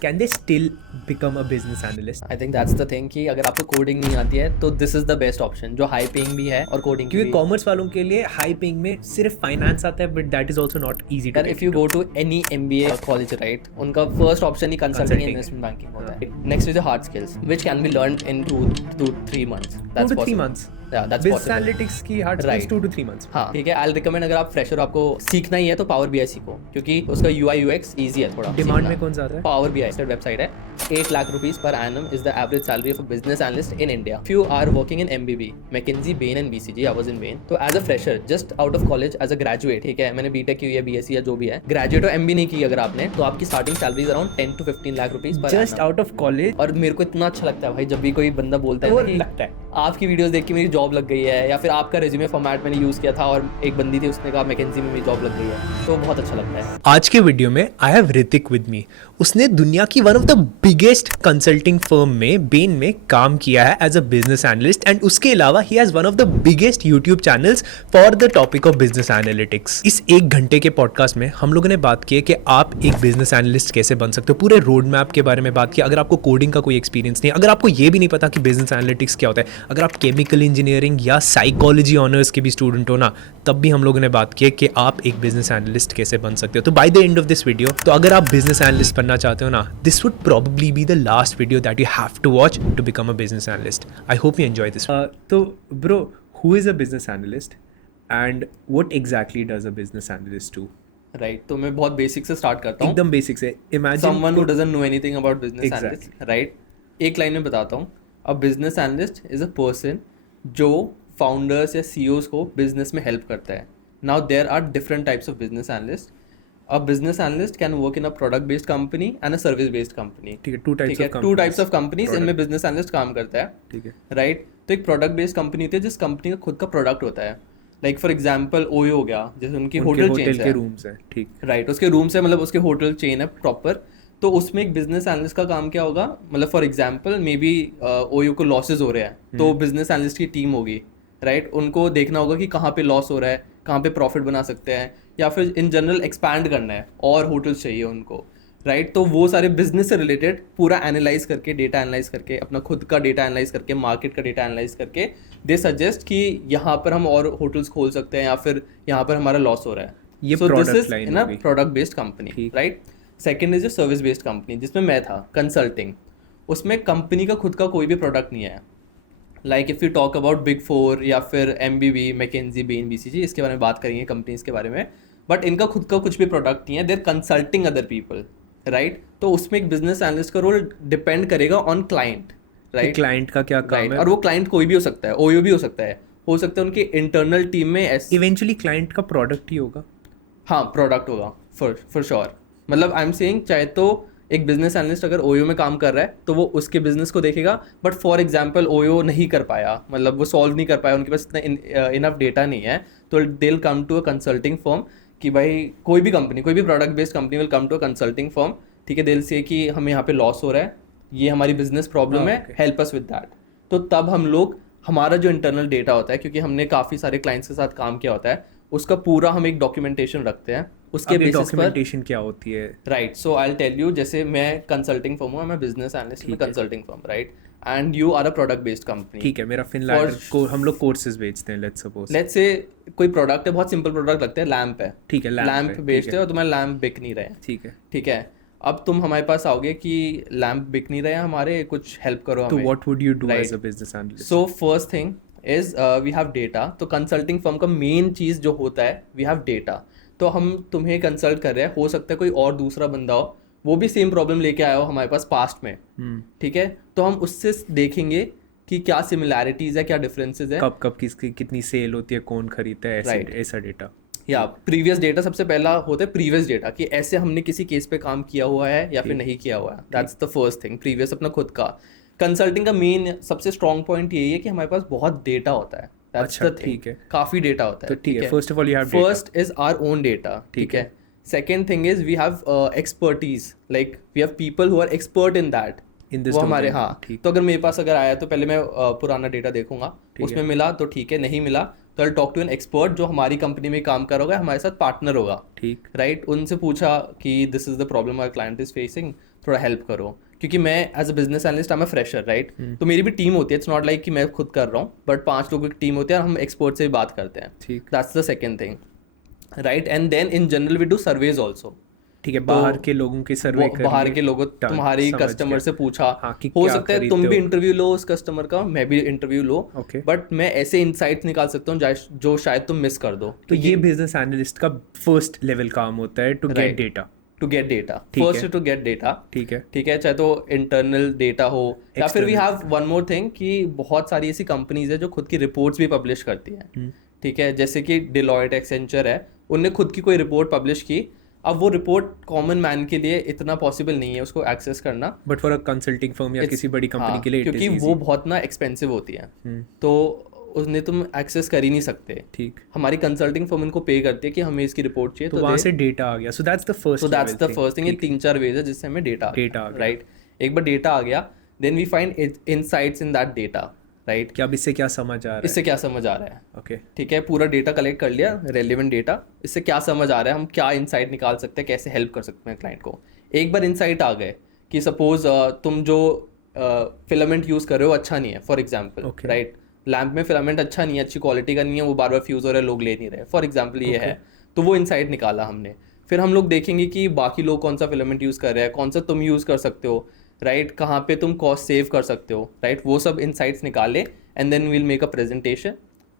can they still become a business analyst? I think that's the thing कि अगर आपको coding नहीं आती है तो this is the best option जो हाई पेइंग भी है और कोडिंग क्योंकि भी। कॉमर्स वालों के लिए हाई पेइंग में सिर्फ फाइनेंस आता है, but that is also not easy to यार if you go to any MBA college right, उनका फर्स्ट ऑप्शन ही कंसल्टिंग Consulting इन्वेस्टमेंट बैंकिंग होता है। Next is hard skills which can be learned in 2 to 3 months। 2 to 3 months. Yeah, that's Business possible. analytics की hard skills Right. 2 to 3 months. हाँ ठीक है, I recommend अगर आप fresher आपको सीखना ही है तो पावर BI सीखो, क्योंकि उसका UI UX ईजी है थोड़ा। डिमांड में कौन ज्यादा है? पावर BI वेबसाइट है, 8 lakh rupees per annum is the average salary of a business analyst in India. If you are working in MBB, McKinsey, Bain and BCG, I was in Bain, तो as a fresher just out of college as a graduate, ठीक है, मैंने BTech की है, BSc या जो भी है, ग्रेजुएट और MB नहीं की अगर आपने, तो आपकी starting salary around 10 to 15 lakh rupees पर जस्ट आउट ऑफ कॉलेज। और मेरे को इतना अच्छा लगता है भाई जब भी कोई बंदा बोलता है वो ना कि लगता है आपकी वीडियोस देख के मेरी जॉब लग गई है, या फिर आपका रेज्यूमे फॉर्मेट मैंने यूज़ किया था और एक बंदी थी उसने कहा मैकेंजी में मेरी जॉब लग गई है, तो बहुत अच्छा लगता है। आज के वीडियो में I have Hrithik with me. उसने दुनिया की one of the biggest consulting firm में बेन में काम किया है as a business analyst, and उसके अलावा ही has one of the biggest YouTube channels for the topic of business analytics. इस 1 घंटे के पॉडकास्ट में हम लोगों ने बात की है कि आप एक बिजनेस एनालिस्ट कैसे बन सकते हो, पूरे रोड मैप के बारे में बात की। अगर आपको कोडिंग का कोई एक्सपीरियंस नहीं, अगर आपको ये भी नहीं पता कि बिजनेस एनालिटिक्स क्या होता है, अगर आप केमिकल इंजीनियरिंग या साइकोलॉजी ऑनर्स के भी स्टूडेंट हो ना, तब भी हम लोगों ने बात की है कि आप एक बिजनेस एनालिस्ट कैसे बन सकते हो। तो by the end of this video, तो अगर आप बिजनेस एनालिस्ट बनना चाहते हो ना, this would probably be the last video that you have to watch to become a business analyst. I hope you enjoy this. तो bro, who is a business analyst and what exactly does a business analyst do? Right, तो मैं बहुत basic से start करता हूँ, एकदम basic से। Imagine someone who doesn't know anything about business Exactly. Analyst, right. एक लाइन में बताता हूँ, a business analyst is a person जो फाउंडर्स या CEOs को बिजनेस में हेल्प करता है। Now there are different types of business analyst. A business analyst can work in a product based company and a service based company. ठीक है, two two types of companies इनमें business analyst काम करता है, ठीक है, राइट। तो एक प्रोडक्ट बेस्ड कंपनी होती है जिस कंपनी का खुद का प्रोडक्ट होता है, लाइक फॉर एग्जांपल ओयो हो गया, जैसे उनकी होटल चेन के है, रूम्स है, ठीक, राइट, उसके रूम्स है, मतलब उसके होटल चेन है प्रॉपर। तो उसमें एक बिजनेस एनालिस्ट का काम क्या होगा, मतलब for example may be OYO को लॉसेज हो रहे हैं, तो बिजनेस एनालिस्ट की टीम होगी, राइट। उनको देखना होगा कि कहाँ पे लॉस हो रहा है, कहाँ पे प्रॉफिट बना सकते हैं, या फिर इन जनरल एक्सपैंड करना है और होटल्स चाहिए उनको, राइट। तो वो सारे बिजनेस से रिलेटेड पूरा एनालाइज करके, डेटा एनालाइज करके, अपना खुद का डेटा एनालाइज करके, मार्केट का डेटा एनालाइज करके दे सजेस्ट कि यहाँ पर हम और होटल्स खोल सकते हैं या फिर यहाँ पर हमारा लॉस हो रहा है। ये so this product is line इन अ होगी। Product based company, right. Second is a service based company, जिसमें मैं था, कंसल्टिंग। उसमें कंपनी का खुद का कोई भी प्रोडक्ट नहीं है। Like if you talk about big 4 या फिर MBB, मैकेंजी, बेन, BCG, इसके बारे में बात करेंगे कंपनीज के बारे में, बट इनका खुद का कुछ भी प्रोडक्ट नहीं है, देर कंसल्टिंग अदर पीपल, राइट। तो उसमें एक बिजनेस एनालिस्ट का रोल डिपेंड करेगा ऑन क्लाइंट, राइट। क्लाइंट का क्या काम है, और वो क्लाइंट कोई भी हो सकता है, ओयो भी हो सकता है उनकी इंटरनल टीम में इवेंचुअली क्लाइंट का प्रोडक्ट ही होगा। हाँ, प्रोडक्ट होगा फॉर श्योर। मतलब आई एम सेइंग, चाहे तो एक बिजनेस एनालिस्ट अगर ओयो में काम कर रहा है तो वो उसके बिजनेस को देखेगा, बट फॉर एग्जांपल ओयो नहीं कर पाया, मतलब वो सॉल्व नहीं कर पाया, उनके पास इतना इनफ डेटा नहीं है, तो they will come to a consulting firm कि भाई कोई भी कंपनी, कोई भी product based company will come to a consulting firm, ठीक है। दे विल से कि हमें यहाँ पे लॉस हो रहा है, ये हमारी बिजनेस प्रॉब्लम है, हेल्प अस विद दैट। तो तब हम लोग, हमारा जो इंटरनल डेटा होता है, क्योंकि हमने काफ़ी सारे क्लाइंट्स के साथ काम किया होता है, उसका पूरा हम एक डॉक्यूमेंटेशन रखते हैं, उसके बेसिस पर। डॉक्यूमेंटेशन क्या होती है? Right, so I will tell you, जैसे मैं कंसल्टिंग फर्म हूँ, मैं बिजनेस एनालिस्ट में consulting firm, right, and you are a product based company, ठीक है। मेरा फिनलैंड को हम लोग कोर्सेज बेचते हैं, लेट्स सपोज, लेट्स से कोई प्रोडक्ट है, बहुत सिंपल प्रोडक्ट लगता है, लैंप है, ठीक है, लैंप बेचते हो, तुम्हारे लैंप बिक नहीं रहे, ठीक है, ठीक है। अब तुम हमारे पास आओगे कि लैंप बिक नहीं रहे हैं हमारे, कुछ हेल्प करो तो हमें, what would you do Right. As a business analyst? So first thing is we have data. तो कंसल्टिंग फर्म का मेन चीज़ जो होता है, वी हैव डेटा। तो हम तुम्हें कंसल्ट कर रहे हैं, हो सकता है कोई और दूसरा बंदा हो, वो भी सेम प्रॉब्लम लेके आया हो हमारे पास पास्ट में, ठीक है। तो हम उससे देखेंगे कि क्या सिमिलैरिटीज़ है, क्या डिफरेंसेस है, कब किसकी कितनी सेल होती है, कौन खरीदता है, Right. ऐसा डेटा। या प्रीवियस डेटा। सबसे पहला होता है प्रीवियस डेटा, कि ऐसे हमने किसी केस पे काम किया हुआ है या फिर नहीं किया हुआ है, that's the first thing, previous अपना खुद का। कंसल्टिंग का मेन सबसे स्ट्रॉन्ग पॉइंट यही है कि हमारे पास बहुत डेटा होता है, दैट्स द थिंग, ठीक है, काफ़ी डेटा होता है, तो ठीक है। First of all you have first is our own data, ठीक है। Second thing is we have expertise, like we have people who are expert in that, in this वो हमारे, हाँ। तो अगर मेरे पास अगर आया तो पहले मैं पुराना डेटा देखूंगा, उसमें मिला तो ठीक है, नहीं मिला तो I talk to an expert जो हमारी कंपनी में काम करोगा, हमारे साथ पार्टनर होगा, ठीक, राइट। उनसे पूछा कि this is the problem our client is facing, थोड़ा हेल्प करो, क्योंकि मैं as a business analyst I am a fresher right, तो मेरी भी टीम होती है, इट्स नॉट लाइक कि मैं खुद कर रहा हूँ, बट 5 लोगों की टीम होती है और हम एक्सपर्ट से भी बात करते हैं, ठीक that's the second thing right. And then in general we do surveys also, ठीक है, तो बाहर के लोगों के सर्वे कर बाहर लिए, के लोगों, done, तुम्हारी समझ कस्टमर गया। से पूछा, हाँ, कि हो क्या सकता है खरीदते तुम भी हो। इंटरव्यू लो उस कस्टमर का, मैं भी इंटरव्यू लो, Okay. बट मैं ऐसे इंसाइट्स निकाल सकता हूँ जो शायद तुम मिस कर दो। तो ये बिजनेस एनालिस्ट का फर्स्ट लेवल काम होता है, to get Right. Data. To get data, ठीक फर्स्ट है। टू गेट डेटा, ठीक है। ठीक है, चाहे तो इंटरनल डेटा हो या फिर we External have one more thing कि बहुत सारी ऐसी कंपनीज है जो खुद की रिपोर्ट्स भी पब्लिश करती हैं, ठीक है, जैसे कि डिलॉयट, एक्सेंचर है, उनने खुद की कोई रिपोर्ट पब्लिश की। अब वो रिपोर्ट कॉमन मैन के लिए इतना पॉसिबल नहीं है उसको एक्सेस करना, but for a consulting firm या It's- किसी बड़ी कंपनी हाँ, के लिए it क्योंकि is वो easy। बहुत ना एक्सपेंसिव होती है, तो उसने तुम एक्सेस कर ही नहीं सकते। ठीक। हमारी कंसल्टिंग फर्म इनको पे करती है कि हमें इसकी रिपोर्ट चाहिए, तो वहाँ से डेटा आ गया, सो that's the first so that's the first thing. ये 3-4 वेज है जिससे हमें डेटा Data आ गया। राइट। एक बार डेटा आ गया, then we find insights in that data right, कि अब इससे क्या समझ आ रहा इससे क्या समझ आ रहा है, है। ओके। ठीक है, पूरा डेटा कलेक्ट कर लिया, रेलिवेंट डेटा, इससे क्या समझ आ रहा है, हम क्या इंसाइट निकाल सकते हैं, कैसे हेल्प कर सकते हैं क्लाइंट को। एक बार इंसाइट आ गए कि सपोज तुम जो फिलामेंट यूज़ कर रहे हो अच्छा नहीं है, for example Okay. Right, lamp में फिलामेंट अच्छा नहीं है, अच्छी क्वालिटी का नहीं है, वो बार बार फ्यूज़ हो रहा है, लोग ले नहीं रहे, फॉर एग्जाम्पल ये है, तो वो इंसाइट निकाला हमने। फिर हम लोग देखेंगे कि बाकी लोग कौन सा फिलामेंट यूज़ कर रहे हैं, कौन सा तुम यूज़ कर सकते हो राइट, कहाँ पे तुम कॉस्ट सेव कर सकते हो राइट, वो सब इंसाइट्स निकाले, and then we'll make a presentation.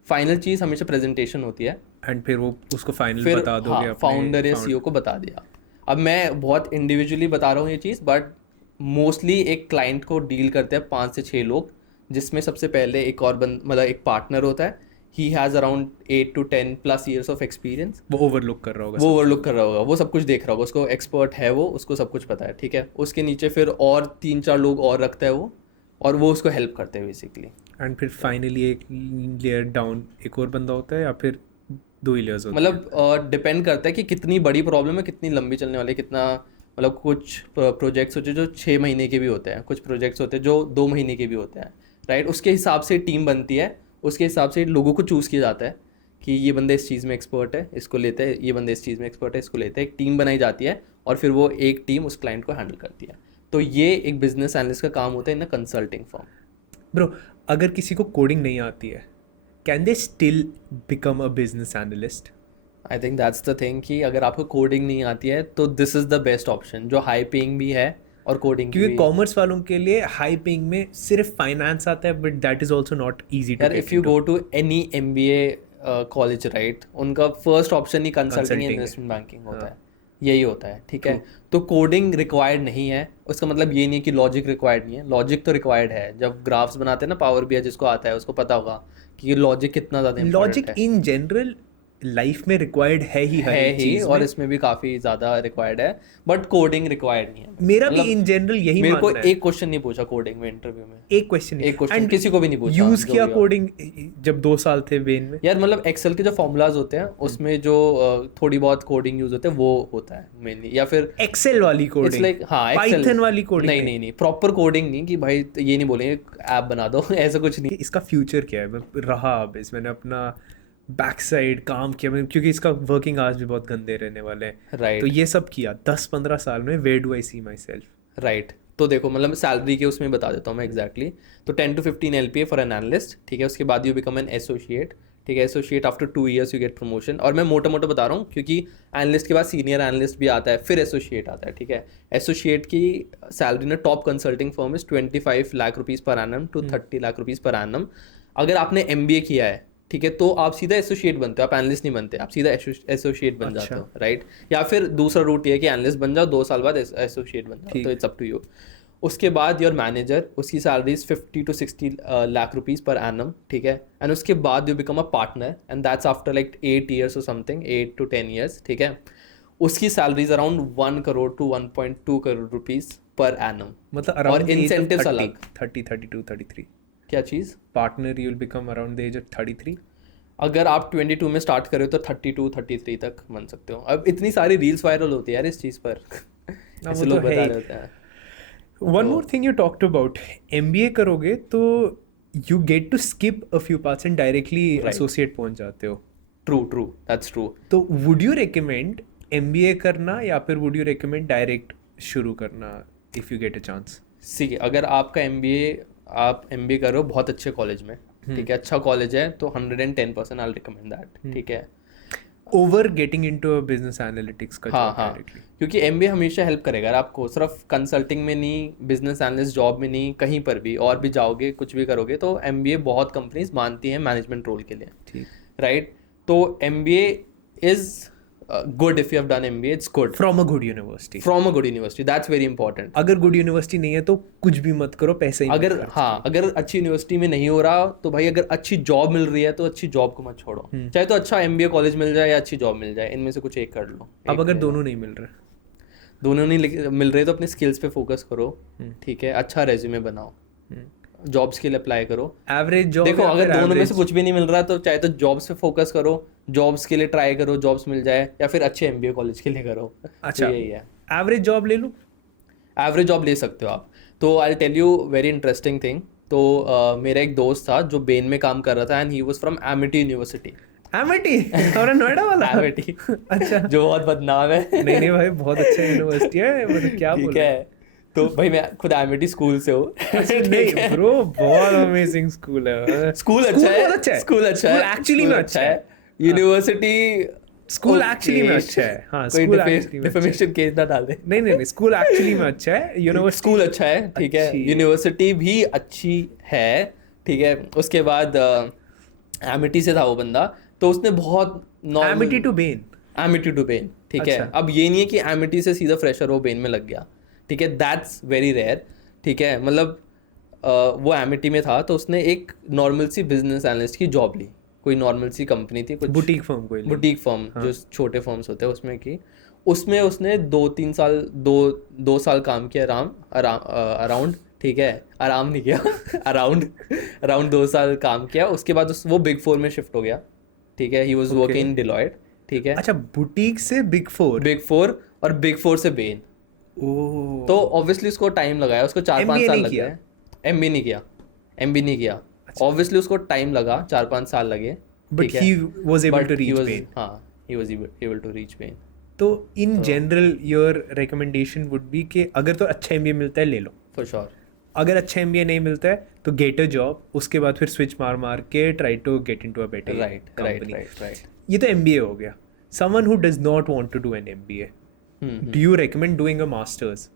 Final चीज़ हमेशा प्रेजेंटेशन होती है, एंड फिर वो उसको फाइनल फिर बता दोगे हाँ अपने फाउंडर या सीईओ को बता दिया। अब मैं बहुत इंडिविजुअली बता रहा हूँ ये चीज़, बट मोस्टली एक क्लाइंट को डील करते हैं 5 से 6 लोग, जिसमें सबसे पहले एक और मतलब एक पार्टनर होता है, ही has around 8 to 10 plus years of experience. वो ओवरलुक कर रहा होगा। वो ओवरलुक कर रहा होगा, वो सब कुछ देख रहा होगा, उसको एक्सपर्ट है, वो उसको सब कुछ पता है, ठीक है। उसके नीचे फिर और 3-4 लोग और रखता है वो, और वो उसको हेल्प करते हैं बेसिकली। एंड फिर फाइनली एक लेयर डाउन एक और बंदा होता है, या फिर 2 ही लेयर्स होते हैं? मतलब डिपेंड करता है कि कितनी बड़ी प्रॉब्लम है, कितनी लंबी चलने वाली है, कितना, मतलब कुछ प्रोजेक्ट्स होते हैं जो 6 महीने के भी होते हैं, कुछ प्रोजेक्ट्स होते हैं जो 2 महीने के भी होते हैं राइट। उसके हिसाब से टीम बनती है, उसके हिसाब से लोगों को चूज़ किया जाता है कि ये बंदा इस चीज़ में एक्सपर्ट है, इसको लेते हैं, ये बंदा इस चीज़ में एक्सपर्ट है, इसको लेते हैं। एक टीम बनाई जाती है और फिर वो एक टीम उस क्लाइंट को हैंडल करती है। तो ये एक बिजनेस एनालिस्ट का काम होता है इन अ कंसल्टिंग फर्म। ब्रो, अगर किसी को कोडिंग नहीं आती है, can they still become a business analyst? I think that's the thing कि अगर आपको कोडिंग नहीं आती है तो this is the best option, जो हाई पेइंग भी है और कोडिंग क्योंकि कॉमर्स वालों के लिए हाई पेइंग में सिर्फ फाइनेंस आता है, but that is also not easy to यार get if you go to any MBA college right, उनका फर्स्ट ऑप्शन ही कंसल्टिंग Consulting है। इन्वेस्टमेंट बैंकिंग होता है, यही होता है, ठीक है। तो कोडिंग रिक्वायर्ड नहीं है, उसका मतलब ये नहीं कि लॉजिक रिक्वायर्ड नहीं है, लॉजिक तो रिक्वायर्ड है। जब ग्राफ्स बनाते हैं ना पावर BI, जिसको आता है उसको पता होगा कि लॉजिक कितना ज़्यादा लॉजिक इम्पोर्टेंट है। इन जनरल लाइफ में रिक्वायर्ड है ही हर है एक ही, चीज और में। इसमें भी काफ़ी ज़्यादा रिक्वायर्ड है, बट कोडिंग रिक्वायर्ड नहीं है। मेरा भी मतलब इन जनरल यही मेरे को मानना है। एक क्वेश्चन नहीं पूछा कोडिंग में इंटरव्यू में, एक क्वेश्चन एक क्वेश्चन किसी को भी नहीं पूछा यूज जो किया भी हो। कोडिंग जब 2 साल थे बेन में। यार मतलब एक्सेल के जो फॉर्मूलाज होते हैं उसमें जो थोड़ी बहुत कोडिंग यूज होते हैं वो होता है मेनली, या फिर एक्सेल वाली इट्स कोडिंग, लाइक हाँ पाइथन वाली कोडिंग नहीं नहीं नहीं प्रॉपर कोडिंग नहीं कि भाई ये नहीं बोलेंगे ऐप बना दो ऐसा कुछ नहीं। इसका फ्यूचर क्या है? रहा अब इस मैंने अपना बैक साइड काम किया, क्योंकि इसका वर्किंग आवर्स भी बहुत गंदे रहने वाले हैं। राइट तो ये सब किया 10-15 साल में, where do I see myself? Right. तो देखो मतलब सैलरी के उसमें बता देता हूँ मैं एग्जैक्टली। तो 10 to 15 LPA for an analyst, ठीक है। उसके बाद यू बिकम एन एसोसिएट, ठीक है। Associate after 2 years you get promotion, और मैं मोटा मोटा बता रहा हूँ क्योंकि एनालिस्ट के बाद सीनियर एनालिस्ट भी आता है, फिर एसोसिएट आता है, ठीक है। एसोसिएट की सैलरी ना top consulting firm is 25 lakh rupees per annum to 30 lakh rupees per annum. अगर आपने MBA किया है, ठीक है, तो आप सीधा एसोसिएट बनते हो, आप एनालिस्ट नहीं बनते, आप सीधा एसोसिएट बन जाते हो, राइट। या फिर दूसरा रूट ये है कि एनालिस्ट बन जाओ, 2 साल बाद एसोसिएट बन जाओ, तो इट्स अप टू यू। उसके बाद योर मैनेजर, उसकी salary is 50 to 60 lakh rupees per annum, ठीक है। एंड उसके बाद you become a partner, and that's after like 8 years और समथिंग, 8 to 10 years, ठीक है। उसकी salary is around 1 crore to 1.2 crore rupees per annum, मतलब और अराउंड इंसेंटिव्स अलग। 30, 32, 33 क्या चीज़? Partner you will become around the age of 33। अगर आप 22 में स्टार्ट करें तो 32-33 तक बन सकते हो। अब इतनी सारी रील्स वायरल होती है यार इस चीज़ पर ऐसे वो लोग तो है बता ही। रहे होते हैं। One more thing you talked about, MBA करोगे तो you get to skip a few parts and directly associate पहुंच जाते हो। True true, that's true. तो वुड यू रिकमेंड MBA करना, या फिर वुड यू रिकमेंड डायरेक्ट शुरू करना if you get a chance? सी अगर आपका आप MBA कर रहे हो बहुत अच्छे कॉलेज में, ठीक है, अच्छा कॉलेज है, तो 110% आई रिकमेंड दैट, ठीक है। Over getting into a business analytics का हाँ job हाँ, directly. क्योंकि MBA हमेशा हेल्प करेगा आपको, सिर्फ कंसल्टिंग में नहीं, बिजनेस एनालिस्ट जॉब में नहीं, कहीं पर भी और भी जाओगे, कुछ भी करोगे, तो MBA बहुत कंपनीज मानती हैं मैनेजमेंट रोल के लिए, ठीक. राइट। तो MBA is good, if you have done MBA it's good From a good university. From a good university, that's very important. अगर गुड यूनिवर्सिटी नहीं है तो कुछ भी मत करो, पैसे ही मत अगर खर्च हाँ, अगर अच्छी यूनिवर्सिटी में नहीं हो रहा तो भाई अगर अच्छी जॉब मिल रही है तो अच्छी जॉब को मत छोड़ो, चाहे तो अच्छा MBA कॉलेज मिल जाए या अच्छी जॉब मिल जाए, इनमें से कुछ एक कर लो। अब अगर दोनों नहीं मिल रहे, दोनों नहीं मिल रहे तो अपने स्किल्स पे फोकस करो, ठीक है, अच्छा रेज्यूमे बनाओ, जॉब्स के लिए अप्लाई करो। एवरेज जॉब देखो अगर दोनों में से कुछ भी नहीं मिल रहा तो चाहे तो जॉब्स पे फोकस करो, जॉब्स के लिए ट्राई करो, जॉब्स मिल जाए, या फिर अच्छे MBA कॉलेज के लिए करो। अच्छा, तो यही है, एवरेज जॉब ले लो, एवरेज जॉब ले सकते हो आप। तो I tell you very interesting thing. तो मेरा एक दोस्त था जो बेन में काम कर रहा था, and he was from Amity university. Amity और नोएडा वाला? एमिटी अच्छा, जो बहुत बदनाम है। नहीं भाई, बहुत अच्छा यूनिवर्सिटी है, मतलब क्या ठीक बोल है, तो भाई मैं खुद एमिटी स्कूल से हूँ। नहीं ब्रो, बहुत अमेजिंग स्कूल है। स्कूल अच्छा है, बहुत अच्छा है, स्कूल अच्छा है, एक्चुअली में अच्छा है। यूनिवर्सिटी स्कूल एक्चुअली में अच्छा है, हाँ, स्कूल एक्चुअली में डिफेमेशन केस ना डाल दे। नहीं, स्कूल एक्चुअली में अच्छा है, यूनिवर्सिटी स्कूल अच्छा है, ठीक है, यूनिवर्सिटी भी अच्छी है, ठीक है। उसके बाद एमिटी से था वो बंदा, तो उसने बहुत amity to Bain, amity to Bain, ठीक है। अब ये नहीं है कि एमिटी से सीधा फ्रेशर वो बेन में लग गया, ठीक है, दैट्स वेरी रेयर, ठीक है। मतलब वो एमिटी में था तो उसने एक नॉर्मल सी बिजनेस एनालिस्ट की जॉब ली, कोई नॉर्मल सी कंपनी थी, कुछ बुटीक फर्म, कोई बुटीक फर्म, जो छोटे फर्म्स होते हैं उसमें की। उसमें उसने 2 साल काम किया अराउंड, ठीक है, आराम नहीं किया अराउंड 2 साल काम किया। उसके बाद वो बिग 4 में शिफ्ट हो गया, ठीक है, he was working in Deloitte, ठीक है। अच्छा, बुटीक से बिग 4 और बिग 4 से बेन। तो ऑब्वियसली उसको टाइम लगाया, उसको 4-5 साल लग गए। MBA नहीं किया, ऑब्वियसली उसको टाइम लगा, 4-5 साल लगे, but he was able to reach Bain. हाँ, he was able to reach Bain. तो in general your recommendation would be कि अगर तो अच्छा MBA मिलता है ले लो, फॉर श्योर। अगर अच्छा MBA नहीं मिलता है तो गेट अ जॉब, उसके बाद फिर स्विच मार के try to get into a better right. ये तो MBA हो गया। Someone who does not want to do an MBA, do you recommend doing a masters?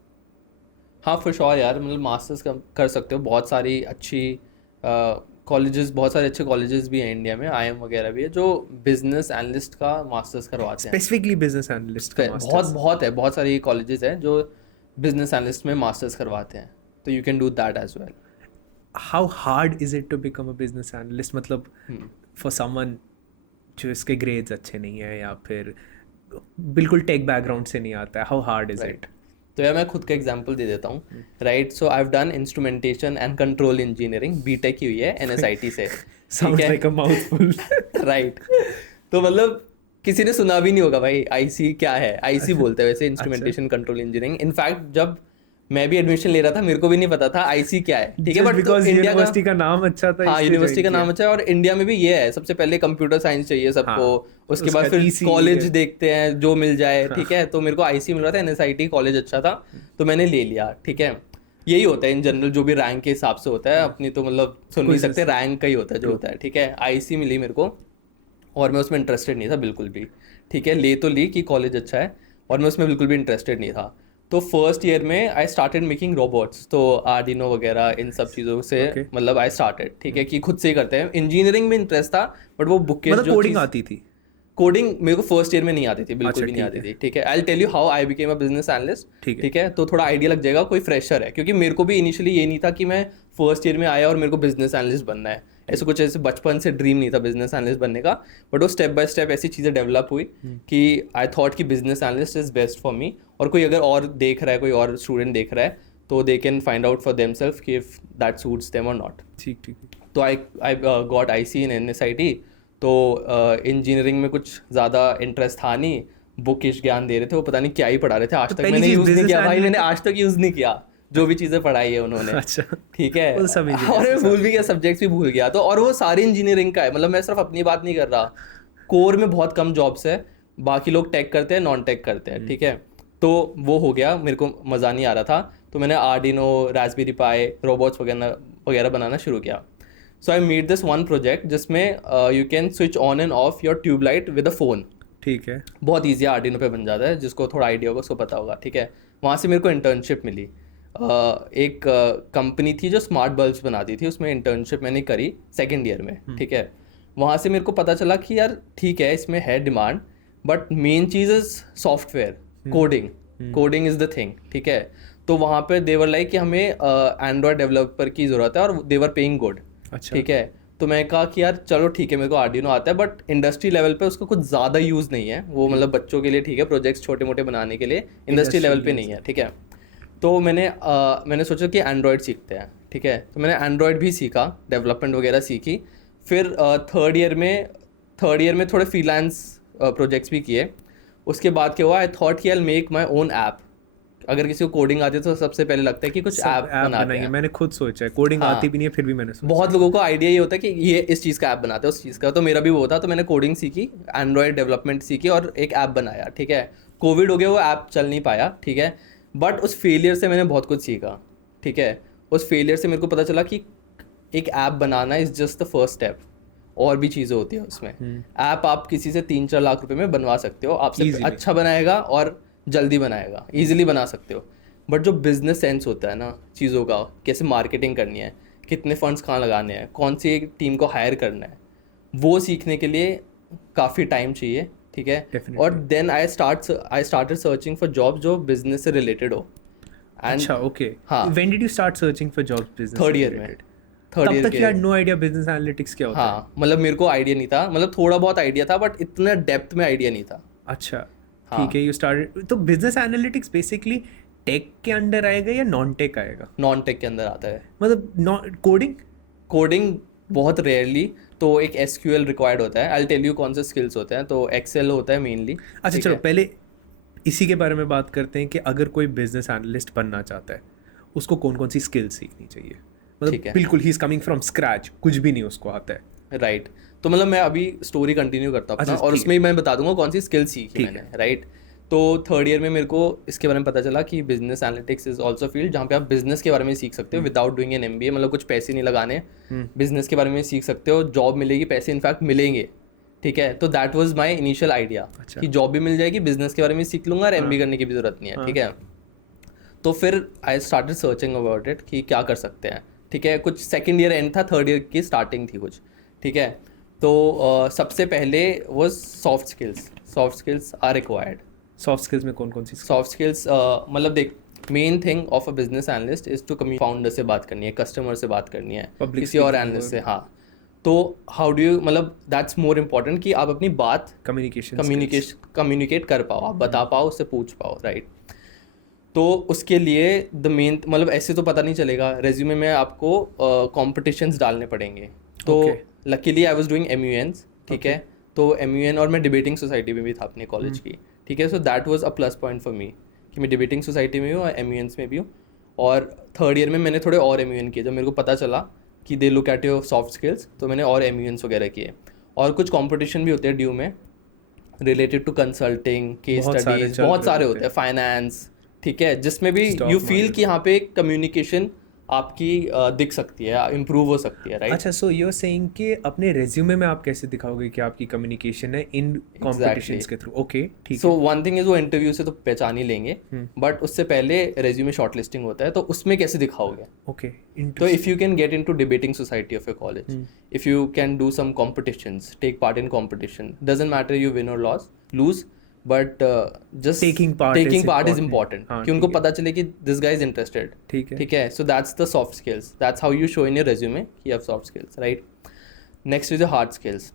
हाँ, फॉर श्योर यार, मतलब मास्टर्स कर सकते हो, बहुत सारी अच्छी कॉलेजेस, बहुत सारे अच्छे कॉलेजेस भी हैं इंडिया में, IIM वगैरह भी है जो बिजनेस एनालिस्ट का मास्टर्स करवाते हैं। स्पेसिफिकली बिजनेस एनालिस्ट का मास्टर्स बहुत सारी कॉलेजेस हैं जो बिजनेस एनालिस्ट में मास्टर्स करवाते हैं, तो you can do that as well. How hard is it to become a business analyst? मतलब फॉर समवन जो इसके ग्रेड्स अच्छे नहीं है या फिर बिल्कुल टेक बैकग्राउंड से नहीं आता है, हाउ हार्ड इज इट? तो यार मैं खुद का एग्जांपल दे देता हूँ, right. So I have done instrumentation and control engineering, BTech की हुई है NSIT से, Sounds like a mouthful. Right. तो मतलब किसी ने सुना भी नहीं होगा भाई IC क्या है, IC बोलते हैं वैसे, इंस्ट्रूमेंटेशन कंट्रोल इंजीनियरिंग। इनफैक्ट जब मैं भी एडमिशन ले रहा था मेरे को भी नहीं पता था IC क्या है, ठीक है, बट बिकॉज़ यूनिवर्सिटी का नाम अच्छा था, हाँ, यूनिवर्सिटी का नाम अच्छा है, और इंडिया में भी ये है, सबसे पहले कंप्यूटर साइंस चाहिए सबको, उसके बाद फिर कॉलेज देखते हैं जो मिल जाए, ठीक है। तो मेरे को IC मिल रहा था, NSIT कॉलेज अच्छा था तो मैंने ले लिया, ठीक है। यही होता है इन जनरल, जो भी रैंक के हिसाब से होता है, अपनी तो मतलब सुन नहीं सकते, रैंक का ही होता है जो होता है, ठीक है। IC मिली मेरे को और मैं उसमें इंटरेस्टेड नहीं था बिल्कुल भी, ठीक है। ले तो ली कि कॉलेज अच्छा है, और मैं उसमें बिल्कुल भी इंटरेस्टेड नहीं था। तो फर्स्ट ईयर में आई स्टार्टेड मेकिंग रोबोट्स, तो आर्डिनो वगैरह इन सब चीज़ों से मतलब आई स्टार्टेड, ठीक है, कि खुद से ही करते हैं। इंजीनियरिंग में इंटरेस्ट था, बट वो बुक के जो कोडिंग आती थी, कोडिंग मेरे को फर्स्ट ईयर में नहीं आती थी, बिल्कुल भी नहीं आती थी, ठीक है। I will tell you how I became a business analyst, ठीक है। तो थोड़ा आइडिया लग जाएगा, कोई फ्रेशर है, क्योंकि मेरे को भी इनिशियली ये नहीं था कि मैं फर्स्ट ईयर में आया और मेरे को बिजनेस एनालिस्ट बनना है, ऐसे कुछ ऐसे बचपन से ड्रीम नहीं था बिजनेस एनालिस्ट बनने का। बट वो स्टेप बाय स्टेप ऐसी चीज़ें डेवलप हुई कि आई थॉट कि business analyst is best for me, और कोई अगर और देख रहा है, कोई और स्टूडेंट देख रहा है, तो they can find out for themselves कि इफ दैट सूट्स देम और नॉट। ठीक। तो I got IC in NSIT। तो इंजीनियरिंग में कुछ ज़्यादा इंटरेस्ट था नहीं, बुकिश ज्ञान दे रहे थे, वो पता नहीं क्या ही पढ़ा रहे थे, आज तक मैंने यूज़ नहीं किया भाई, मैंने आज तक यूज़ नहीं किया जो भी चीज़ें पढ़ाई है उन्होंने, अच्छा, ठीक है। और मैं भूल भी गया, सब्जेक्ट्स भी भूल गया। तो और वो सारी इंजीनियरिंग का है, मतलब मैं सिर्फ अपनी बात नहीं कर रहा, कोर में बहुत कम जॉब्स है, बाकी लोग टेक करते हैं, नॉन टेक करते हैं, ठीक है। तो वो हो गया, मेरे को मज़ा नहीं आ रहा था। तो मैंने आर्डिनो, रास्पबेरी पाई, रोबोट्स वगैरह वगैरह बनाना शुरू किया. So I made this one project जिसमें you can switch on and off your tubelight with a phone. ठीक है. बहुत ईजी आर्डिनो पे बन जाता है, जिसको थोड़ा आइडिया होगा उसको पता होगा. ठीक है, वहाँ से मेरे को इंटर्नशिप मिली. एक कंपनी थी जो स्मार्ट बल्ब्स बनाती थी, उसमें इंटर्नशिप मैंने करी सेकेंड ईयर में. ठीक है, वहाँ से मेरे को पता चला कि यार ठीक है इसमें है demand, but main cheese is software, coding is the thing. ठीक है, तो वहाँ पे देवर लाइक कि हमें एंड्रॉयड डेवलपर की ज़रूरत है और देवर पेइंग गुड. अच्छा. ठीक है, तो मैं कहा कि यार चलो ठीक है, मेरे को आर्डिनो आता है, बट इंडस्ट्री लेवल पे उसका कुछ ज़्यादा यूज़ नहीं है. वो मतलब बच्चों के लिए ठीक है, प्रोजेक्ट्स छोटे मोटे बनाने के लिए. इंडस्ट्री लेवल पे नहीं है. ठीक है, तो मैंने सोचा कि एंड्रॉयड सीखते हैं. ठीक है, तो मैंने एंड्रॉयड भी सीखा, डेवलपमेंट वगैरह सीखी. फिर थर्ड ईयर में थोड़े फ्रीलांस प्रोजेक्ट्स भी किए. उसके बाद क्या हुआ, आई थॉट कि I make my own app. अगर किसी को कोडिंग आती है तो सबसे पहले लगता है कि कुछ ऐप बनाते हैं. मैंने खुद सोचा है, कोडिंग हाँ. आती भी नहीं है फिर भी मैंने सोचा. बहुत लोगों को आइडिया ये होता है कि ये इस चीज़ का ऐप बनाते हैं, उस चीज़ का. तो मेरा भी वो था, तो मैंने कोडिंग सीखी, एंड्रॉयड डेवलपमेंट सीखी और एक ऐप बनाया. ठीक है, कोविड हो गया, वो ऐप चल नहीं पाया. ठीक है, बट उस फेलियर से मैंने बहुत कुछ सीखा. ठीक है, उस फेलियर से मेरे को पता चला कि एक app banana is just the first step. और भी चीज़ें होती हैं उसमें. ऐप आप किसी से 3-4 लाख रुपए में बनवा सकते हो, आपसे अच्छा बनाएगा और जल्दी बनाएगा, ईजिली बना सकते हो. बट जो बिजनेस सेंस होता है ना चीज़ों का, कैसे मार्केटिंग करनी है, कितने फंड्स कहाँ लगाने हैं, कौन सी एक टीम को हायर करना है, वो सीखने के लिए काफ़ी टाइम चाहिए. ठीक है, और then I started searching for job जो बिजनेस से रिलेटेड हो. अच्छा, ओके. हाँ. When did you start searching for jobs business? Third year में. तब तक you had no idea business analytics क्या होता है? हाँ, मतलब मेरे को आइडिया नहीं था, मतलब थोड़ा बहुत आइडिया था, बट इतना डेप्थ में आइडिया नहीं था. अच्छा. हाँ. ठीक है, यू स्टार्टेड. तो बिजनेस एनालिटिक्स बेसिकली टेक के अंडर आएगा या नॉन टेक आएगा? नॉन टेक के अंदर आता है. मतलब कोडिंग बहुत रेयरली. तो एक एसक्यूएल रिक्वायर्ड होता है. आई टेल यू कौन से स्किल्स होते हैं. तो एक्सेल होता है मेनली. अच्छा, चलो पहले इसी के बारे में बात करते हैं कि अगर कोई बिजनेस एनालिस्ट बनना चाहता है, उसको कौन कौन सी स्किल्स सीखनी चाहिए. मतलब बिल्कुल he is coming from scratch, कुछ भी नहीं उसको आता है. राइट. तो मतलब मैं अभी स्टोरी कंटिन्यू करता हूँ अपना, और उसमें ही मैं बता दूंगा कौन सी स्किल सीखी मैंने. राइट. तो थर्ड ईयर में मेरे को इसके बारे में पता चला कि business analytics is also field जहाँ पे आप बिजनेस के बारे में सीख सकते हो विदाउट डूइंग एन MBA. मतलब कुछ पैसे नहीं लगाने, बिजनेस के बारे में सीख सकते हो, जॉब मिलेगी, पैसे इनफैक्ट मिलेंगे. ठीक है, तो that was my initial idea कि जॉब भी मिल जाएगी, बिजनेस के बारे में सीख लूंगा और MBA करने की भी जरूरत नहीं है. ठीक है, तो फिर I started searching about it कि क्या कर सकते हैं. ठीक है, कुछ सेकेंड ईयर एंड था, थर्ड ईयर की स्टार्टिंग थी कुछ. ठीक है, तो सबसे पहले was soft skills are required. Soft skills में कौन कौन सी? सॉफ्ट स्किल्स मतलब देख, main thing of a business analyst is to founder से बात करनी है, कस्टमर से बात करनी है, किसी और एनालिस्ट से. हाँ, तो हाउ डू यू, मतलब दैट्स मोर इम्पॉर्टेंट कि आप अपनी बात कम्युनिकेट कर पाओ, आप बता पाओ, उससे पूछ पाओ. राइट. तो उसके लिए द मेन, मतलब ऐसे तो पता नहीं चलेगा, रेज्यूमे में आपको कॉम्पिटिशन्स डालने पड़ेंगे. तो luckily I was doing MUNs. ठीक है, तो MUN, और मैं डिबेटिंग सोसाइटी में भी था अपने कॉलेज की. ठीक है, so that was a plus point for me कि मैं डिबेटिंग सोसाइटी में हूँ और MUNs में भी हूँ. और थर्ड ईयर में मैंने थोड़े और MUN किए जब मेरे को पता चला कि they look at your soft skills. तो मैंने और MUNs वगैरह किए. और कुछ कॉम्पिटिशन भी होते हैं ड्यू में related to consulting, case studies, बहुत सारे होते हैं, फाइनेंस. ठीक है, जिसमें भी यू फील कि यहाँ पे कम्युनिकेशन आपकी दिख सकती है, इम्प्रूव हो सकती है. राइट. अच्छा, सो यू आर सेइंग कि अपने रेज्यूमे में आप कैसे दिखाओगे कि आपकी कम्युनिकेशन है इन कॉम्पिटिशन्स के थ्रू. ओके, ठीक है. सो वन थिंग इज, वो इंटरव्यू से तो पहचान ही लेंगे, बट उससे पहले रेज्यूमे शॉर्टलिस्टिंग होता है, तो उसमें कैसे दिखाओगे. ओके. तो if you can get into debating society of your college, if you can do some competitions, take part in competition, doesn't matter you win और lose, but just taking part is important कि उनको पता चले कि this guy is interested. ठीक है, so that's the soft skills, that's how you show in your resume कि you have soft skills. Right. Next is the hard skills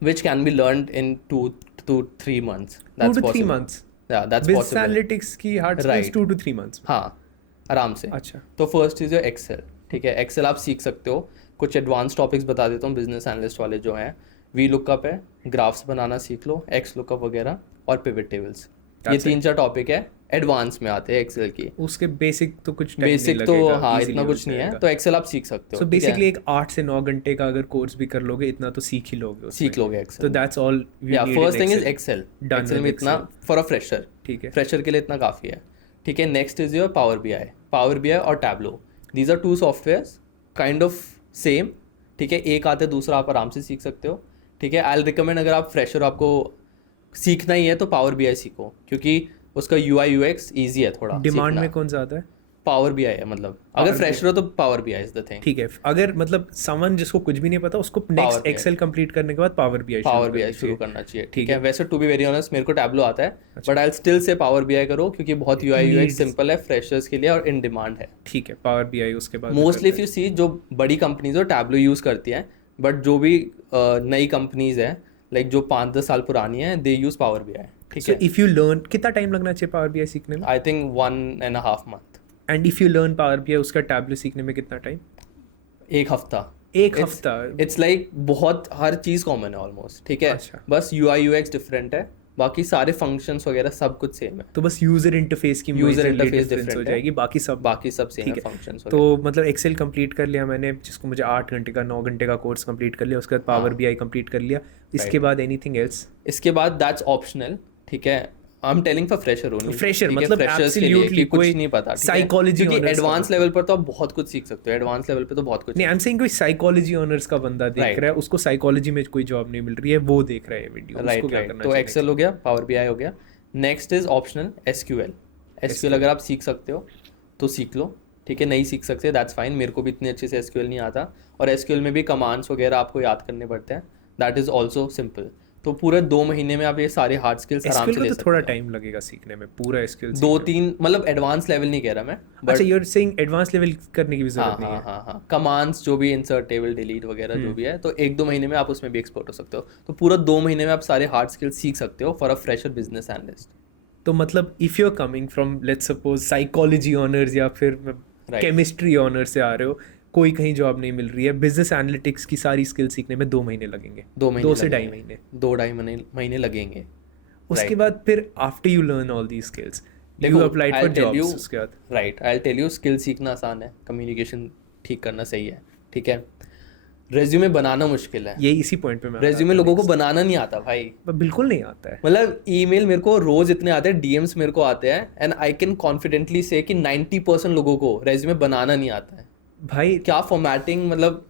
which can be learned in 2 to 3 months. That's 2 to 3 possible. months. Yeah, that's Business possible. analytics की hard skills Right. 2 to 3 months. हाँ, आराम से. अच्छा. तो first is your Excel. ठीक है, Excel आप सीख सकते हो. कुछ एडवांस टॉपिक्स बता देता हूँ बिजनेस एनालिस्ट वाले जो हैं. वी लुकअप है, ग्राफ्स बनाना सीख लो, एक्स लुकअप वगैरह, और पिवट टेबल्स. ये 3-4 टॉपिक है, एडवांस में आते हैं एक्सेल की. उसके बेसिक तो कुछ बेसिक तो हाँ इतना कुछ नहीं है, तो एक्सेल आप सीख सकते हो. सो बेसिकली एक 8 से 9 घंटे का अगर कोर्स भी कर लोगे इतना तो सीख ही लोगे. सीख लोगे एक्सेल. तो दैट्स ऑल. या first thing is Excel. Excel में इतना फॉर अ फ्रेशर, ठीक है, फ्रेशर के लिए इतना काफ़ी है. ठीक है, next is your power B I और Tableau. These are 2 softwares kind of same. ठीक है, एक आते दूसरा आप आराम से सीख सकते हो. ठीक है, आई रिकमेंड अगर आप फ्रेशर आपको सीखना ही है तो पावर बी आई सीखो, क्योंकि उसका UI UX ईजी है थोड़ा. डिमांड में कौन ज़्यादा है? पावर बी आई है, मतलब अगर फ्रेशर हो तो power B I is the thing. ठीक है, अगर मतलब समवन जिसको कुछ भी नहीं पता उसको नेक्स्ट BI एक्सेल कंप्लीट करने के बाद पावर बीआई शुरू करना चाहिए. ठीक है, वैसे टू बी वेरी ऑनेस्ट मेरे को टैबलो आता है, but I still say power B I करो, क्योंकि बहुत UI UX सिंपल है फ्रेशर्स के लिए और इन डिमांड है. ठीक है, पावर बीआई उसके बाद मोस्टली इफ यू सी जो बड़ी कंपनीज हो टैबलो यूज़ करती हैं, बट जो भी नई कंपनीज हैं लाइक जो 5-10 साल पुरानी है दे यूज़ पावर बी आई. ठीक है, इफ यू लर्न कितना टाइम लगना चाहिए पावर बीआई सीखने में? I think 1.5 month. And if you learn power BI उसका टैबलेट सीखने में कितना टाइम? एक हफ्ता. एक हफ्ता? इट्स लाइक बहुत हर चीज़ कॉमन है ऑलमोस्ट. ठीक है, अच्छा. बस UI UX डिफरेंट है, बाकी सारे फंक्शंस वगैरह सब कुछ सेम है. तो बस यूजर इंटरफेस की यूजर इंटरफेस डिफरेंस हो डिफरेंट जाएगी, बाकी सब सेम है फंक्शंस. तो मतलब एक्सेल कंप्लीट कर लिया मैंने, जिसको मुझे 8 घंटे का 9 घंटे का कोर्स कंप्लीट कर लिया, उसके बाद पावर बीआई कंप्लीट कर लिया. इसके बाद एनीथिंग एल्स? इसके बाद दैट्स ऑप्शनल. ठीक है, I am telling for fresher only. Fresher मतलब एब्सोल्युटली कुछ नहीं पता. साइकोलॉजी, क्योंकि एडवांस लेवल पर तो आप बहुत कुछ सीख सकते हो. एडवांस लेवल पे तो बहुत कुछ नहीं. आई एम सेइंग कोई साइकोलॉजी ऑनर्स का बंदा देख रहा है, उसको साइकोलॉजी में कोई जॉब नहीं मिल रही है, वो देख रहा है वीडियो, उसको क्या करना चाहिए? तो एक्सेल हो गया, पावर बीआई हो गया. Next is optional SQL. अगर आप सीख सकते हो तो सीख लो. ठीक है, नहीं सीख सकते दैट्स फाइन. मेरे को भी इतने अच्छे से एसक्यूएल नहीं आता, और एसक्यूएल में भी कमांड्स वगैरह आपको याद करने पड़ते हैं. That is also simple. तो पूरे 2 महीने में आप ये सारे हार्ड स्किल्स आराम से ले सकते हो. थोड़ा टाइम लगेगा सीखने में पूरा स्किल. 2-3 मतलब एडवांस लेवल नहीं कह रहा मैं. अच्छा, you are saying advance level करने की भी जरूरत नहीं है. हाँ, कमांड्स जो भी इंसर्ट टेबल डिलीट वगैरह जो भी है, तो 1-2 महीने में आप उसमें भी एक्सपर्ट हो सकते हो. तो पूरा 2 महीने में आप सारे हार्ड स्किल्स सीख सकते हो for a fresher business analyst. तो मतलब if you are coming from let's suppose psychology honours या फिर केमिस्ट्री ऑनर्स से आ रहे हो, कोई कहीं जॉब नहीं मिल रही है, बिजनेस एनालिटिक्स की सारी स्किल सीखने में 2 महीने लगेंगे. 2 से 2.5 महीने. 2-2.5 महीने लगेंगे. उसके बाद फिर after you learn all these skills you applied for jobs. उसके बाद right, I will tell you skill सीखना आसान है, कम्युनिकेशन ठीक करना सही है. ठीक है, रेज्यूमे बनाना मुश्किल है. ये इसी पॉइंट पे मैं रेज्यूमे लोगों को बनाना नहीं आता भाई. बिल्कुल नहीं आता है. मतलब ईमेल मेरे को रोज इतने आते हैं, डीएम्स मेरे को आते हैं, एंड आई कैन कॉन्फिडेंटली से कि 90% लोगों को रेज्यूमे बनाना नहीं आता है भाई. क्या फॉर्मेटिंग, मतलब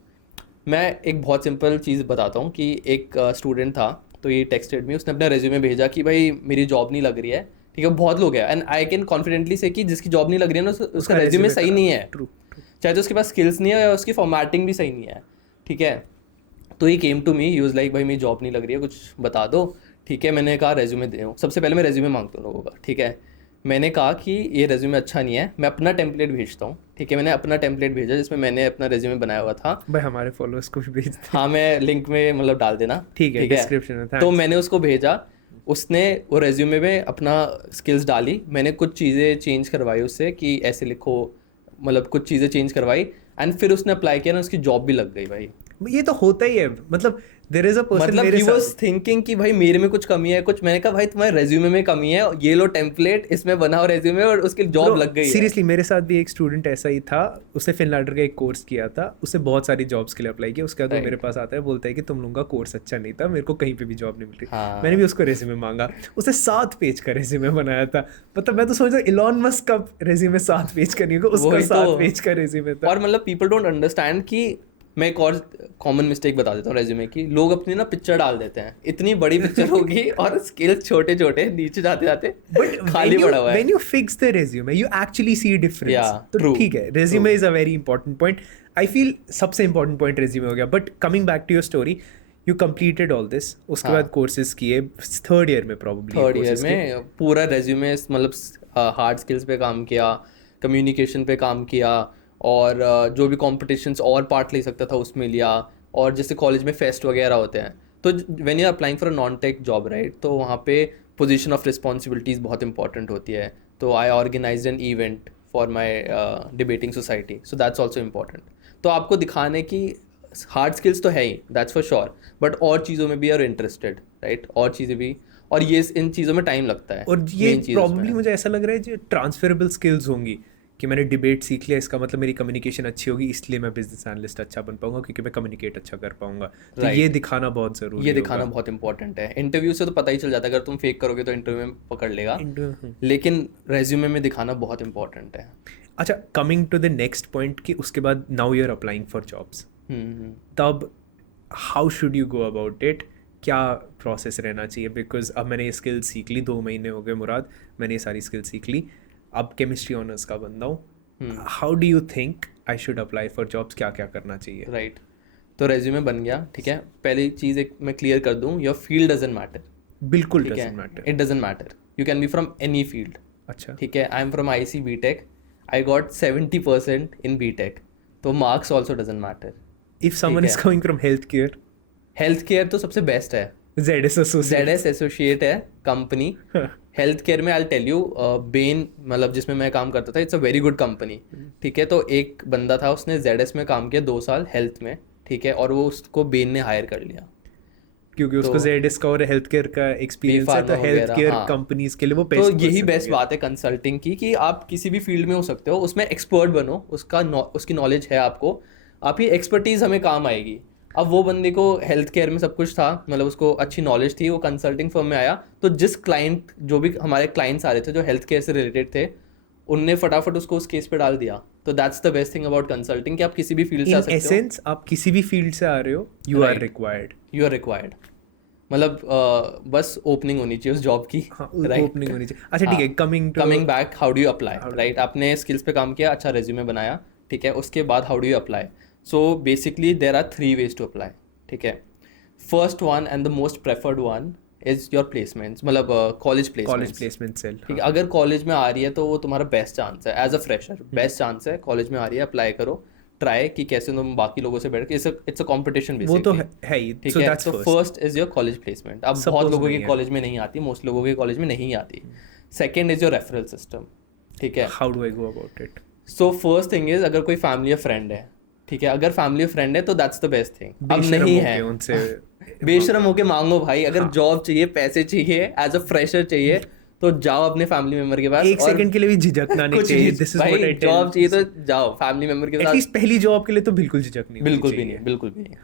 मैं एक बहुत सिंपल चीज़ बताता हूँ कि एक स्टूडेंट था, तो ये टेक्स्टेड मी, उसने अपना रेज्यूमे भेजा कि भाई मेरी जॉब नहीं लग रही है. ठीक है, बहुत लोग हैं, एंड आई कैन कॉन्फिडेंटली से कि जिसकी जॉब नहीं लग रही है ना उसका रेज्यूमे सही नहीं है. चाहे तो उसके पास स्किल्स नहीं है या उसकी फॉर्मेटिंग भी सही नहीं है. ठीक है, तो he came to me, he was like भाई मेरी जॉब नहीं लग रही है, कुछ बता दो. ठीक है, मैंने कहा रेज्यूमे दे. सबसे पहले मैं रेज्यूमे मांगता हूँ लोगों का. ठीक है, मैंने कहा कि ये रेज्यूमे अच्छा नहीं है, मैं अपना टेम्पलेट भेजता हूँ. ठीक है, मैंने अपना टेम्पलेट भेजा जिसमें मैंने अपना रेज्यूमे बनाया हुआ था. भाई हमारे फॉलोअर्स को भी भेज दे. हाँ, मैं लिंक में मतलब डाल देना. ठीक है, डिस्क्रिप्शन में. तो मैंने उसको भेजा, उसने वो रेज्यूमे में अपना स्किल्स डाली. मैंने कुछ चीज़ें चेंज करवाई उससे कि ऐसे लिखो, मतलब कुछ चीज़ें चेंज करवाई, एंड फिर उसने अप्लाई किया ना, उसकी जॉब भी लग गई भाई. ये तो होता ही है. मतलब देयर इज अ पर्सन, मतलब ही वाज थिंकिंग कि भाई मेरे में कुछ कमी है कुछ. मैंने कहा भाई तुम्हारे रेज्यूमे में कमी है, ये लो टेम्पलेट, इसमें बनाओ रेज्यूमे, और उसकी जॉब लग गई. सीरियसली मेरे साथ भी एक स्टूडेंट ऐसा ही था. उसने फिनलैंडर का एक कोर्स किया था, उसने बहुत सारी जॉब्स के लिए अप्लाई किया. उसके बाद वो मेरे पास आता है, बोलता है कि तुम लोगों का कोर्स अच्छा नहीं था, मेरे को कहीं पे भी जॉब नहीं मिल रही. मैंने भी उसको रेज्यूमे मांगा, उसने 7 पेज का रेज्यूमे बनाया था. मतलब मैं तो सोच रहा हूँ इलॉन मस्क का रेज्यूमे 7 पेज का नहीं होगा, उसका 7 पेज का रेज्यूमे था. और मतलब पीपल डोंट अंडरस्टैंड कि मैं एक और कॉमन मिस्टेक बता देता हूँ रेज्यूमे की. लोग अपनी ना पिक्चर डाल देते हैं, इतनी बड़ी पिक्चर होगी और स्किल्स छोटे छोटे, नीचे जाते जाते खाली पड़ा हुआ है. When you fix the resume, you actually see difference. Yeah, तो ठीक है, resume is a very important point. I feel सबसे important point resume हो गया. But coming back to your story, you completed all this. उसके बाद courses किए, 3rd year में probably. 3rd year में पूरा रेज्यूमे मतलब हार्ड स्किल्स पे काम किया, कम्युनिकेशन पे काम किया, और जो भी कॉम्पिटिशन्स और पार्ट ले सकता था उसमें लिया. और जैसे कॉलेज में फेस्ट वगैरह होते हैं, तो when you are applying for a non tech job right, तो वहाँ पे पोजीशन ऑफ रिस्पॉन्सिबिलिटीज़ बहुत इंपॉर्टेंट होती है. तो I organised an event for my debating society, so that's also important. तो आपको दिखाने की हार्ड स्किल्स तो है ही, दैट्स फॉर श्योर, बट और चीज़ों में भी आर इंटरेस्टेड राइट, और चीज़ें भी, और ये इन चीज़ों में टाइम लगता है. और ये प्रॉब्ली मुझे ऐसा लग रहा है जो ट्रांसफरेबल स्किल्स होंगी कि मैंने डिबेट सीख लिया, इसका मतलब मेरी कम्युनिकेशन अच्छी होगी, इसलिए मैं बिजनेस एनालिस्ट अच्छा बन पाऊंगा क्योंकि मैं कम्युनिकेट अच्छा कर पाऊंगा। तो ये Right. दिखाना बहुत ज़रूरी ये होगा। दिखाना बहुत इंपॉर्टेंट है। इंटरव्यू से तो पता ही चल जाता है, अगर तुम फेक करोगे तो इंटरव्यू में पकड़ लेगा, लेकिन रेज्यूमे में दिखाना बहुत इंपॉर्टेंट है। अच्छा, coming to the next point कि उसके बाद now you are applying for jobs, hmm. तब how should you go about it, क्या प्रोसेस रहना चाहिए? बिकॉज अब मैंने ये स्किल सीख ली, 2 महीने हो गए मुराद, मैंने ये सारी स्किल सीख ली, अब केमिस्ट्री ऑनर्स का बंदा हूँ। How do you think I should apply for jobs, क्या क्या करना चाहिए? राइट, तो रेज्यूमे बन गया, ठीक है। पहली चीज़ एक मैं क्लियर कर दूँ, योर फील्ड डजंट मैटर। बिल्कुल ठीक है, doesn't matter. It doesn't matter, you can be from any field. अच्छा, ठीक है, I am from IC BTech, I got 70% in BTech, तो marks also doesn't matter. If someone is coming from health care, health care तो सबसे best है, ZS associate, ZS associate है company. Health care में आई tell you, Ben मतलब जिसमें मैं काम करता था, it's a very good company. ठीक है, तो एक बंदा था, उसने ZS में काम किया 2 साल हेल्थ में, ठीक है, और वो उसको बेन ने हायर कर लिया क्योंकि उसको तो ZS का और हेल्थ केयर का एक्सपीरियंस है, तो Pharma हेल्थ वगैरह, केयर हाँ। कंपनीज के लिए वो तो बेस्ट। यही बेस्ट बात है कंसल्टिंग की, कि आप किसी भी फील्ड में हो सकते हो, उसमें एक्सपर्ट बनो, उसकी नॉलेज है आपको, आपकी एक्सपर्टीज हमें काम आएगी। अब वो बंदे को हेल्थ केयर में सब कुछ था, मतलब उसको अच्छी नॉलेज थी, वो कंसल्टिंग फर्म में आया, तो जिस क्लाइंट, जो भी हमारे क्लाइंट्स आ रहे थे जो हेल्थ केयर से रिलेटेड थे, उनने फटाफट उसको उस केस पे डाल दिया। तो that's the best thing about consulting, कि आप किसी भी फील्ड से आ इन सकते हो, एसेंस आप किसी भी फील्ड से आ रहे हो, you are Right. Required. You are required. मतलब बस ओपनिंग होनी चाहिए उस जॉब की, हाँ, राइट। ओपनिंग होनी चाहिए। अच्छा ठीक है, coming back, how do you apply, right. आपने स्किल्स पे काम किया, अच्छा रेज्यूमे बनाया, ठीक है, उसके बाद how do you apply. So basically there are 3 ways to apply, ठीक है। First one and the most preferred one is your placements, मतलब college college placements. Placement cell, ठीक है, अगर कॉलेज में आ रही है तो वो तुम्हारा बेस्ट चांस है, as a fresher best chance है, कॉलेज में आ रही है, अप्लाई करो, ट्राई कि कैसे तुम बाकी लोगों से बैठ के, इट्स अ कॉम्पिटिशन वो तो बेसिकली। है ही। ठीक सो है, दैट्स तो first. First is your college placement. अब Suppose बहुत लोगों के नहीं है। कॉलेज में नहीं आती, मोस्ट लोगों के कॉलेज में नहीं आती। Second is your referral system, ठीक है। How do I go about it? So first thing is, अगर कोई फैमिली या फ्रेंड है, ठीक है, अगर फैमिली फ्रेंड है तो दैट्स द बेस्ट थिंग। अब नहीं है, उनसे बेशरम होके मांगो भाई, अगर जॉब चाहिए, पैसे चाहिए, एज अ फ्रेशर चाहिए, तो जाओ अपने फैमिली मेंबर के पास, एक और सेकंड के लिए भी झिझकना नहीं कुछ चाहिए। भी दिस इज व्हाट भाई, आई टेल। जॉब चाहिए तो जाओ फैमिली मेंबर के साथ। एटलीस्ट पहली जॉब के लिए तो बिल्कुल झिझक नहीं होनी बिल्कुल भी चाहिए। नहीं, बिल्कुल भी नहीं।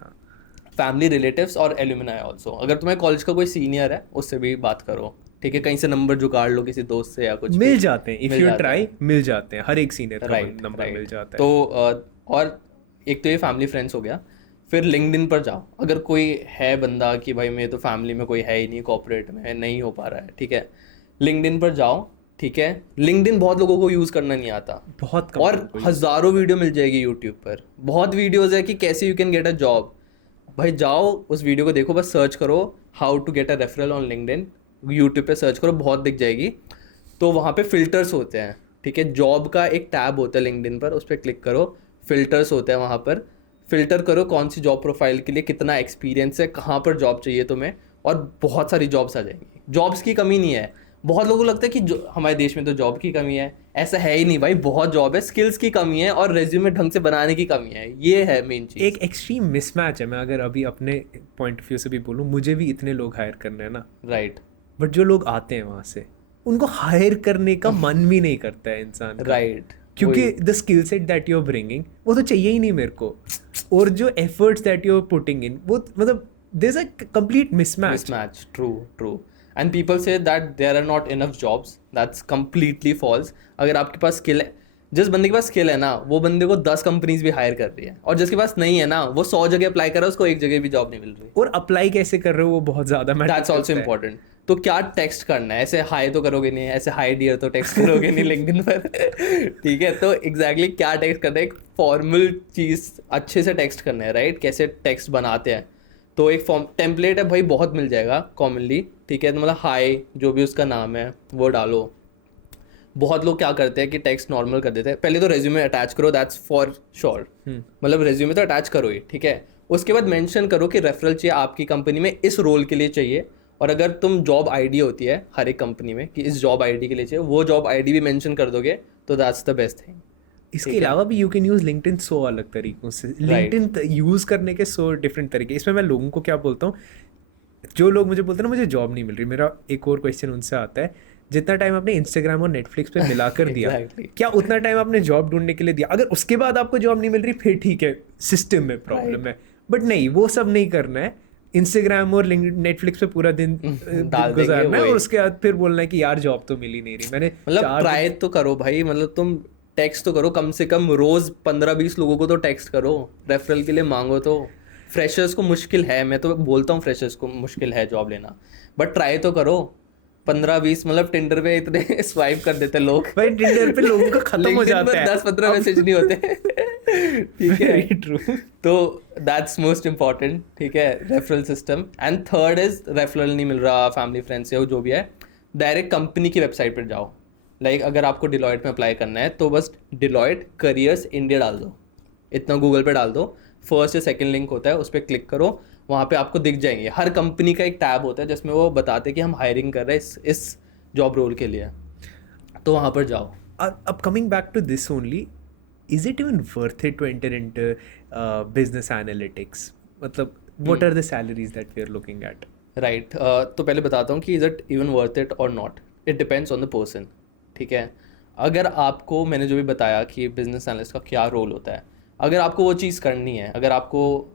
फैमिली, रिलेटिव्स और एल्यूमिनाई ऑल्सो। अगर तुम्हें कॉलेज का कोई सीनियर है, उससे भी बात करो, ठीक है, कहीं से नंबर जुगाड़ लो किसी दोस्त से या कुछ मिल भी। जाते हैं, इफ मिल यू जाते ट्राई मिल जाते हैं, हर एक सीनियर का राइट, नंबर मिल जाता है। तो और एक तो ये फैमिली फ्रेंड्स हो गया। फिर लिंक्डइन पर जाओ, अगर कोई है बंदा कि भाई मेरे तो फैमिली में कोई है ही नहीं, कॉर्पोरेट में नहीं हो पा रहा है, ठीक है, लिंक्डइन पर जाओ, ठीक है। लिंक्डइन बहुत लोगों को यूज़ करना नहीं आता, बहुत कम और लोगों को हज़ारों वीडियो मिल जाएगी यूट्यूब पर, बहुत वीडियोज़ है कि कैसे you can get a job. भाई जाओ उस वीडियो को देखो, बस सर्च करो how to get a referral on LinkedIn, YouTube पे सर्च करो, बहुत दिख जाएगी। तो वहाँ पे फिल्टर्स होते हैं, ठीक है, जॉब का एक टैब होता है लिंक्डइन पर, उस पर क्लिक करो, फिल्टर्स होते हैं वहाँ पर, फिल्टर करो कौन सी जॉब प्रोफाइल के लिए कितना एक्सपीरियंस है, कहाँ पर जॉब चाहिए तुम्हें, और बहुत सारी जॉब्स आ जाएंगी। जॉब्स की कमी नहीं है। बहुत लोगों को लगता है कि हमारे देश में तो जॉब की कमी है, ऐसा है ही नहीं भाई, बहुत जॉब है, स्किल्स की कमी है और रेज्यूमे ढंग से बनाने की कमी है, ये है मेन चीज़। एक एक्सट्रीम मिसमैच है। मैं अगर अभी अपने पॉइंट ऑफ व्यू से भी बोलूँ, मुझे भी इतने लोग हायर करने हैं ना, राइट, बट जो लोग आते हैं वहाँ से, उनको हायर करने का मन भी नहीं करता है इंसान का। राइट, क्योंकि the skill set that you are bringing वो तो चाहिए ही नहीं मेरे को, और जो efforts that you are putting in, वो मतलब there is a complete mismatch. mismatch, true. And people say that there are not enough jobs. That's completely false. अगर आपके पास स्किल है, जिस बंदे के पास स्किल है ना, वो बंदे को 10 कंपनीज भी हायर कर रही है, और जिसके पास नहीं है ना, वो 100 जगह अप्लाई कर रहा है, उसको एक जगह भी जॉब नहीं मिल रही। और अप्लाई कैसे कर रहे हो वो बहुत ज़्यादा मैटर दैट्स ऑल्सो इम्पोर्टेंट। तो क्या टेक्स्ट करना है, ऐसे हाई तो करोगे नहीं, ऐसे हाई डियर तो टेक्स्ट करोगे नहीं लिंक्डइन पर, ठीक है। तो एग्जैक्टली क्या टेक्स्ट करना है, एक फॉर्मल चीज़ अच्छे से टेक्स्ट करना है, राइट। कैसे टेक्स्ट बनाते हैं, तो एक फॉर्म टेम्पलेट है भाई, बहुत मिल जाएगा कॉमनली, ठीक है। तो मतलब हाई जो भी उसका नाम है वो डालो। बहुत लोग क्या करते हैं कि टेक्स्ट नॉर्मल कर देते हैं। पहले तो रेज्यूमे अटैच करो, दैट्स फॉर श्योर, मतलब रेज्यूमे तो अटैच करो ही, ठीक है। उसके बाद मेंशन करो कि रेफरल चाहिए आपकी कंपनी में, इस रोल के लिए चाहिए, और अगर तुम जॉब आईडी होती है हर एक कंपनी में कि इस जॉब आईडी के लिए चाहिए, वो जॉब आईडी भी मेंशन कर दोगे, तो दैट्स द बेस्ट थिंग। इसके अलावा भी यू कैन यूज़ लिंक्डइन 100 अलग तरीकों से। लिंक्डइन यूज़ करने के 100 डिफरेंट तरीके। इसमें मैं लोगों को क्या बोलता हूँ, जो लोग मुझे बोलते हैं ना मुझे जॉब नहीं मिल रही, मेरा एक और क्वेश्चन उनसे आता है, जितना टाइम आपने इंस्टाग्राम और नेटफ्लिक्स पे मिलाकर दिया, Exactly. क्या उतना टाइम आपने जॉब ढूंढने के लिए दिया? अगर उसके बाद आपको जॉब नहीं मिल रही फिर ठीक है, सिस्टम में प्रॉब्लम है, बट नहीं, वो सब नहीं करना है। इंस्टाग्राम और नेटफ्लिक्स पे पूरा दिन डाल देंगे गुजारना है वही। और उसके बाद फिर बोलना है कि यार जॉब तो मिल ही नहीं रही। मैंने मतलब ट्राई तो करो भाई, मतलब तुम टेक्स्ट तो करो, कम से कम रोज 15-20 लोगों को तो टेक्स्ट करो, रेफरल के लिए मांगो। तो फ्रेशर्स को मुश्किल है, मैं तो बोलता हूँ फ्रेशर्स को मुश्किल है जॉब लेना, बट ट्राई तो करो। 15-20 मतलब टिंडर पे इतने स्वाइप कर देते लोग भाई, टिंडर पे लोगों का खत्म हो जाता है, 10-15 मैसेज नहीं होते। ठीक है, वेरी ट्रू। तो दैट्स मोस्ट इम्पॉर्टेंट। ठीक है, referral system. And third is referral नहीं मिल रहा फैमिली फ्रेंड से हो जो भी है, डायरेक्ट कंपनी की वेबसाइट पर जाओ। लाइक अगर आपको डिलॉयट में अप्लाई करना है तो बस डिलॉयट करियर्स इंडिया डाल दो, इतना गूगल पे डाल दो, फर्स्ट या सेकंड लिंक होता है, उस पर क्लिक करो, वहाँ पे आपको दिख जाएंगे। हर कंपनी का एक टैब होता है जिसमें वो बताते हैं कि हम हायरिंग कर रहे हैं इस जॉब रोल के लिए, तो वहाँ पर जाओ। अब coming back to this only, is it even worth it to enter into business analytics? मतलब what are the salaries that we are looking at? Right, तो पहले बताता हूँ कि is it even worth it और not, it depends on the person. ठीक है, अगर आपको, मैंने जो भी बताया कि बिजनेस एनालिस्ट का क्या रोल होता है, अगर आपको वो चीज़ करनी है, अगर आपको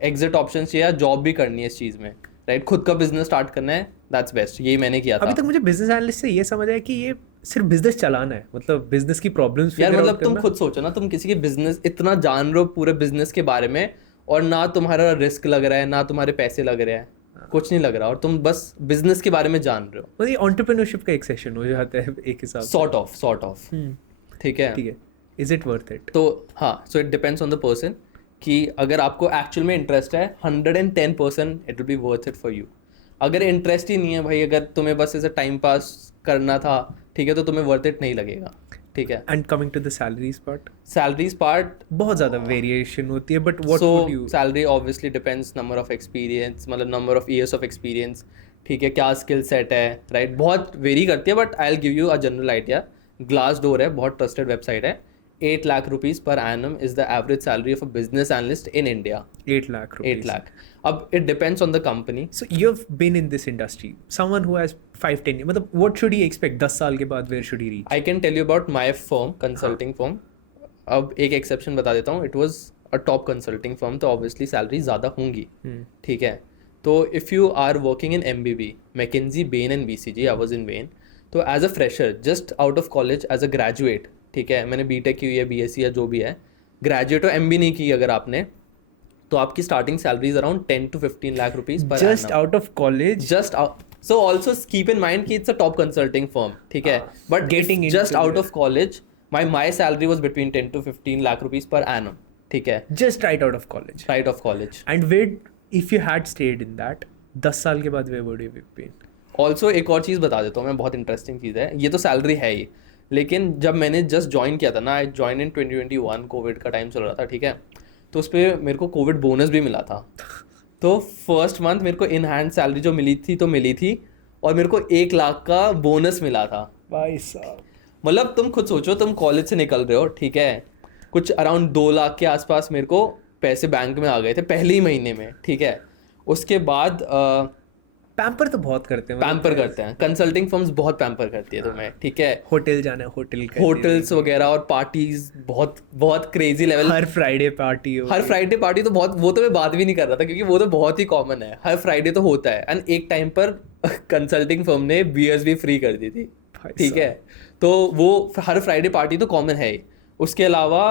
एग्जिट ऑप्शन चाहिए या जॉब भी करनी है इस चीज़ में, राइट, खुद का बिजनेस स्टार्ट करना है, दैट्स बेस्ट। यही मैंने किया था। अभी तक मुझे बिजनेस एनालिस्ट से ये समझ आया कि ये सिर्फ बिजनेस चलाना है, मतलब बिजनेस की प्रॉब्लम्स यार मतलब तुम खुद सोचो ना, तुम किसी के बिजनेस इतना जान रहे हो पूरे बिजनेस के बारे में, और ना तुम्हारा रिस्क लग रहा है, ना तुम्हारे पैसे लग रहे हैं, कुछ नहीं लग रहा, और तुम बस बिजनेस के बारे में जान रहे हो। मतलब एंटरप्रेन्योरशिप का एक सेशन हो जाता है एक हिसाब से। Sort of. ठीक है, ठीक है, इज इट वर्थ इट? तो हाँ, so it depends on the person कि अगर आपको एक्चुअल में इंटरेस्ट है, 110% it will be worth it for you. अगर इंटरेस्ट ही नहीं है भाई, अगर तुम्हें बस ऐसे टाइम पास करना था, ठीक है, तो तुम्हें वर्थ इट नहीं लगेगा। ठीक है, and coming to the salaries part, salaries part बहुत ज़्यादा वेरिएशन होती है, but what would you? Salary obviously depends number of experience, मतलब number of years of experience. ठीक है, क्या स्किल सेट है, राइट, बहुत वेरी करती है, but I will give you a general idea. Glassdoor है, बहुत ट्रस्टेड वेबसाइट है, 8 lakh rupees per annum is the average salary of a business analyst in India. 8 lakh rupees. 8 lakh. अब it depends on the company. So you've been in this industry. Someone who has 5-10 years, मतलब what should he expect? 10 साल के बाद where should he reach? I can tell you about my firm, consulting firm. अब एक exception बता देता हूँ, it was a top consulting firm, तो ऑब्वियसली सैलरी ज़्यादा होंगी। ठीक है, तो if you are working in MBB, McKinsey, Bain and BCG, I was in Bain, तो as a fresher just out of college, as a graduate, ठीक है, मैंने BTech की हुई है, BSc या जो भी है, ग्रेजुएट और MB नहीं की अगर आपने, तो आपकी starting salary is around 10 to 15 lakh rupees per Just out of college? Just so also keep in mind कि it's a top consulting firm. ठीक है, but getting just into out it. Of college my salary was between 10 to 15 lakh rupees per annum. ठीक है, Just right out of college. Right of college. And where, if you had stayed in that, 10 साल के बाद where would you have been? Also एक और चीज़ बता देता हूँ मैं, बहुत इंटरेस्टिंग चीज़ है, ये तो सैलरी है ही, लेकिन जब मैंने जस्ट ज्वाइन किया था ना, आई ज्वाइन इन 2021, कोविड का टाइम चल रहा था। ठीक है, तो उस पर मेरे को कोविड बोनस भी मिला था, तो फर्स्ट मंथ मेरे को इन हैंड सैलरी जो मिली थी, और मेरे को 1 लाख का बोनस मिला था। भाई साहब, मतलब तुम खुद सोचो, तुम कॉलेज से निकल रहे हो, ठीक है, कुछ अराउंड 2 लाख के आसपास मेरे को पैसे बैंक में आ गए थे पहले ही महीने में। ठीक है, उसके बाद पैम्पर तो बहुत करते हैं, पैम्पर करते हैं, कंसल्टिंग फर्म्स बहुत पैम्पर करती है तुम्हें। ठीक है, होटल जाना है, होटल का होटल्स वगैरह और पार्टीज बहुत बहुत क्रेजी लेवल। हर फ्राइडे पार्टी हो, हर फ्राइडे पार्टी तो बहुत, वो तो मैं बात भी नहीं कर रहा था क्योंकि वो तो बहुत ही कॉमन है, हर फ्राइडे तो होता है। एंड एक टाइम पर कंसल्टिंग फर्म ने बियर्स भी फ्री कर दी थी। ठीक है, तो वो हर फ्राइडे पार्टी तो कॉमन है ही। उसके अलावा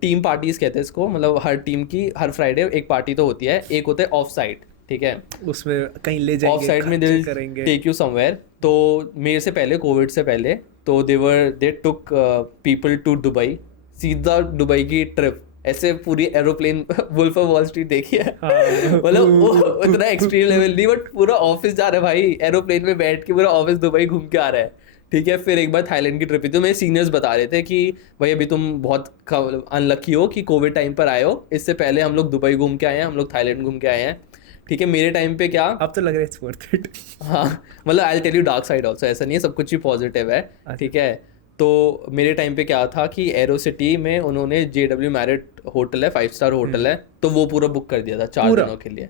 टीम पार्टीज कहते हैं इसको, मतलब हर टीम की हर फ्राइडे एक पार्टी तो होती है, एक होता है ऑफ साइट। ठीक है, उसमें कहीं ले जाएंगे, ऑफ साइड में खर्चे करेंगे, टेक यू समवेयर। तो मेरे से पहले, कोविड से पहले, तो they took people to Dubai, सीधा दुबई की ट्रिप, ऐसे पूरी aeroplane wolf of Wall Street देखी है, मतलब इतना एक्सट्रीम लेवल नहीं, बट पूरा ऑफिस जा रहा है भाई, एरोप्लेन में बैठ के पूरा ऑफिस दुबई घूम के आ रहा है। ठीक है, फिर एक बार थाईलैंड की ट्रिप थी, तो मेरे सीनियर्स बता रहे थे कि भाई अभी तुम बहुत अनलकी हो कि कोविड टाइम पर आए हो, इससे पहले हम लोग दुबई घूम के आए हैं, हम लोग थाईलैंड घूम के आए हैं। ठीक है, मेरे टाइम पे क्या, अब तो लग रहा है इट्स वर्थ इट। हाँ, मतलब I will tell you dark side also, ऐसा नहीं है सब कुछ ही पॉजिटिव है। ठीक है, तो मेरे टाइम पे क्या था कि एरो सिटी में उन्होंने JW मैरिट होटल है, 5 स्टार होटल है, तो वो पूरा बुक कर दिया था 4 दिनों के लिए,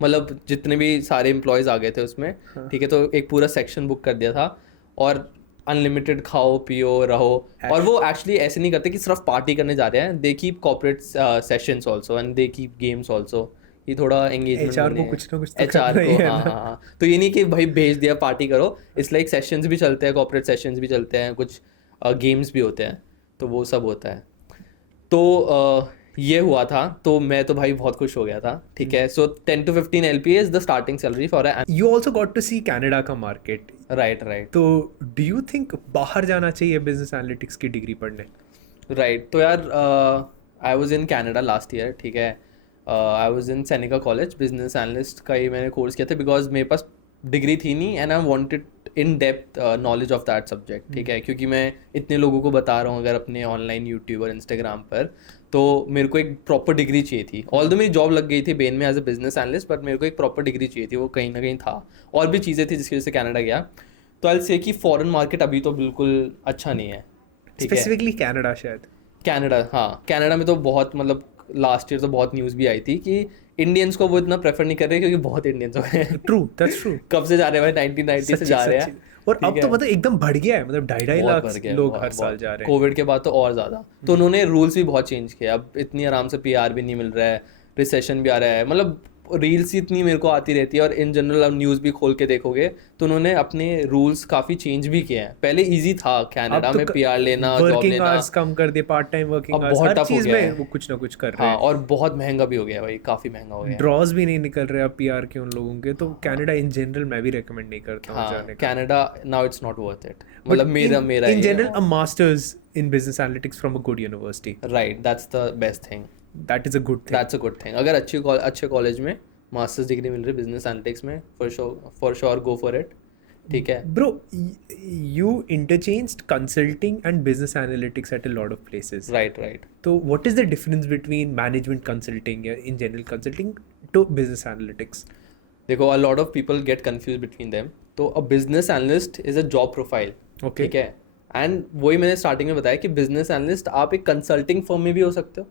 मतलब जितने भी सारे एम्प्लॉयज़ आ गए थे उसमें। ठीक है, तो एक पूरा सेक्शन बुक कर दिया था, और अनलिमिटेड खाओ पियो रहो। और वो एक्चुअली ऐसे नहीं करते कि सिर्फ पार्टी करने जा रहे हैं, they keep corporate sessions also and they keep games also. ये थोड़ा एंगेजमेंट एचआर होने को कुछ ना कुछ तो एचआर करना ही को, है हाँ ना। हाँ हाँ। तो ये नहीं कि भाई भेज दिया पार्टी करो, इट्स लाइक सेशंस भी चलते हैं, कॉर्पोरेट सेशंस भी चलते हैं, कुछ गेम्स भी होते हैं, तो वो सब होता है। तो ये हुआ था, तो मैं तो भाई बहुत खुश हो गया था, ठीक है। So 10 to 15 LPA is the starting salary for a. You also got to see Canada का मार्केट, राइट राइट तो डू यू थिंक बाहर जाना चाहिए बिजनेस एनालिटिक्स की डिग्री पढ़ने? राइट। तो यार I was in Canada last year, ठीक है। I was in Seneca college, business analyst का ही मैंने कोर्स किया था, बिकॉज मेरे पास डिग्री थी नहीं and I wanted in depth knowledge of that subject, ठीक है। क्योंकि मैं इतने लोगों को बता रहा हूँ अगर अपने ऑनलाइन यूट्यूब और इंस्टाग्राम पर, तो मेरे को एक प्रॉपर डिग्री चाहिए थी। ऑल्दो मेरी जॉब लग गई थी बेन में as a business analyst, but मेरे को एक प्रॉपर डिग्री चाहिए थी, वो कहीं ना कहीं था। और भी चीज़ें थी जिसकी वजह से कनाडा गया। तो आई से कि फॉरेन मार्केट अभी तो बिल्कुल अच्छा नहीं है, ठीक है। स्पेसिफिकली कनाडा शायद। कनाडा, हाँ कनाडा में तो बहुत, मतलब लास्ट ईयर तो बहुत न्यूज़ भी आई थी कि इंडियंस को वो इतना प्रेफर नहीं कर रहे क्योंकि बहुत इंडियंस हो गए हैं। True, that's true. कब से जा रहे हैं भाई, 1990 से जा रहे हैं। और ठीक अब तो है। मतलब एकदम बढ़ गया है, मतलब 2.5 बहुत लाख बढ़ गया है, लोग बहुत- हर साल बहुत। जा रहे हैं। कोविड के बाद तो और ज़्यादा, तो उन्होंने रूल्स भी बहुत चेंज किए। अब इतनी आराम से पीआर भी नहीं मिल रहा है, रिसेशन भी आ रहा है, मतलब रील्स ही इतनी मेरे को आती रहती है। और इन जनरल अब न्यूज़ भी खोल के देखोगे तो उन्होंने अपने रूल्स काफ़ी चेंज भी किए हैं। पहले इजी था कनाडा अब तो में पीआर लेना, जॉब वर्किंग लेना, आवर्स कम कर दिए, पार्ट टाइम वर्किंग अब आवर्स, बहुत हर टफ हो चीज गया में है। वो कुछ ना कुछ कर रहे हाँ, हैं। और बहुत महंगा भी हो गया है भाई, काफ़ी महंगा हो गया है। ड्रॉज भी नहीं निकल रहे अब पीआर के उन लोगों के, तो कनाडा इन जनरल मैं भी रेकमेंड नहीं करता हूँ हाँ, जाने का। Canada now it's not worth it, मतलब मेरा इन ये general a masters in business analytics from a good university, right, that's the best thing, that is a good thing. That's a good thing. अगर अच्छे कॉलेज में masters degree मिल रही है business analytics में, for sure go for it, ठीक है। Bro, you interchanged consulting and business analytics at a lot of places. Right right. So, what is the difference between management consulting, in general consulting, to business analytics? देखो, a lot of people get confuse between them. तो a business analyst is a job profile, Okay. ठीक है। And वही मैंने starting में बताया कि business analyst आप एक कंसल्टिंग फर्म में भी हो सकते हो,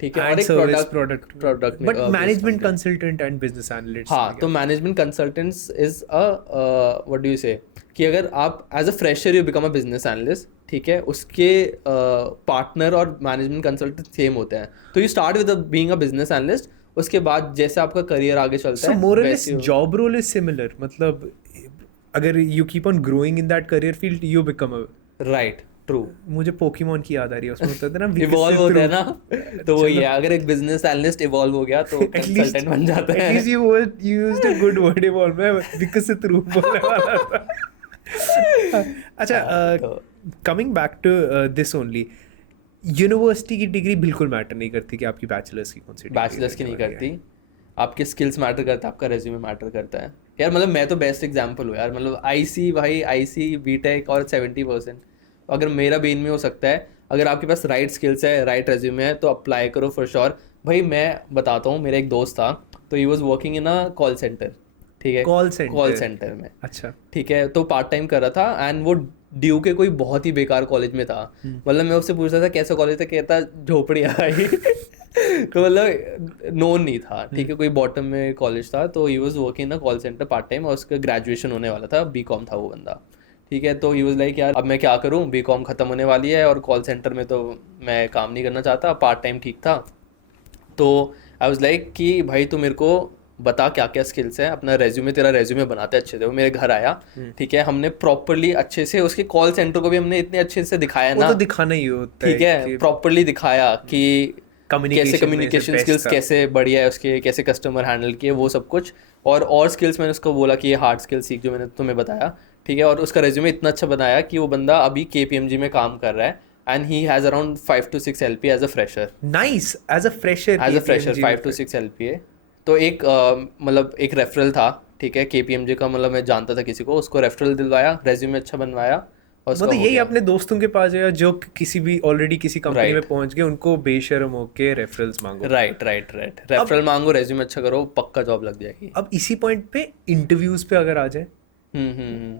ठीक है, और And एक service प्रोडक्ट में but based management company। consultant and business analysts. हाँ, तो management consultants is a what do you say, कि अगर आप as a fresher you become a business analyst, ठीक है, उसके पार्टनर और मैनेजमेंट कंसल्टेंट सेम होते हैं। तो you start with being a business analyst, उसके बाद जैसे आपका करियर आगे चलता So है more or less वैसे हो- job role is similar. मतलब अगर you keep on growing in that career field, you become a. Right, true. मुझे पोकेमोन की याद आ रही है, उसमें होता था ना इवॉल्व होता है ना, तो वही चलो। है, अगर एक बिजनेस एनालिस्ट इवॉल्व हो गया तो At least, कंसल्टेंट बन जाता at है। least you used a good word evolve. मैं विकसित रूप बोलने वाला था। अच्छा, तो- coming back to this only, university की डिग्री बिल्कुल मैटर नहीं करती कि आपकी बैचलर्स की कौन सी degree बैचलर्स की नहीं रहने वाली है। करती, आपके स्किल्स मैटर करता है, आपका रेज्यूमे मैटर करता है यार। मतलब मैं तो बेस्ट एग्जांपल हूँ यार, मतलब आईसी भाई, आईसी बीटेक और 70%। अगर मेरा बेन में हो सकता है, अगर आपके पास राइट स्किल्स है, राइट रेज्यूमे है, तो अप्लाई करो फॉर श्योर। भाई मैं बताता हूँ, मेरा एक दोस्त था, तो he was working in a call centre, ठीक है, Call center? कॉल सेंटर में, अच्छा। ठीक है। तो पार्ट टाइम कर रहा था एंड वो ड्यू के कोई बहुत ही बेकार कॉलेज में था। मतलब मैं उससे पूछ रहा था कैसा कॉलेज था, कहता झोपड़ी आई। तो मतलब नोन नहीं था, ठीक है, कोई बॉटम में कॉलेज था। तो he was working in call centre part time, और उसका ग्रेजुएशन होने वाला था, बीकॉम था वो बंदा, ठीक है। तो ही वाज लाइक यार अब मैं क्या करूं, बीकॉम खत्म होने वाली है और कॉल सेंटर में तो मैं काम नहीं करना चाहता, पार्ट टाइम ठीक था। तो आई वाज लाइक कि भाई तू मेरे को बता क्या क्या स्किल्स है, अपना रेज्यूमे, तेरा रेज्यूमे बनाते अच्छे से। वो मेरे घर आया, ठीक है, हमने प्रॉपरली अच्छे से उसके कॉल सेंटर को भी हमने इतने अच्छे से दिखाया वो ना, तो दिखाना ही होता ठीक है, कि प्रॉपरली दिखाया कि Communication कैसे में से कम्युनिकेशन best स्किल्स था। कैसे बढ़िया है उसके, कैसे कस्टमर हैंडल किए, वो सब कुछ। और स्किल्स मैंने उसको बोला कि ये हार्ड स्किल्स सीख जो मैंने तुम्हें बताया, ठीक है। और उसका रेज्यूमे इतना अच्छा बनाया कि वो बंदा अभी KPMG में काम कर रहा है and he has around 5 to 6 LPA as a fresher, nice, as a fresher, 5 to 6 LPA। तो एक मतलब एक रेफरल था, ठीक है, KPMG का, मतलब मैं जानता था किसी को, उसको रेफरल दिलवाया, रेज्यूमे अच्छा बनवाया, और उसका मतलब हो यही गया। अपने दोस्तों के पास गया जो किसी भी ऑलरेडी किसी कंपनी Right. में पहुंच गए, उनको बेशर्म होके रेफरल्स मांगो। राइट राइट राइट, रेफरल मांगो, रेज्यूमे अच्छा करो, पक्का जॉब लग जाएगी। अब इसी पॉइंट पे इंटरव्यूज पे अगर आ जाए,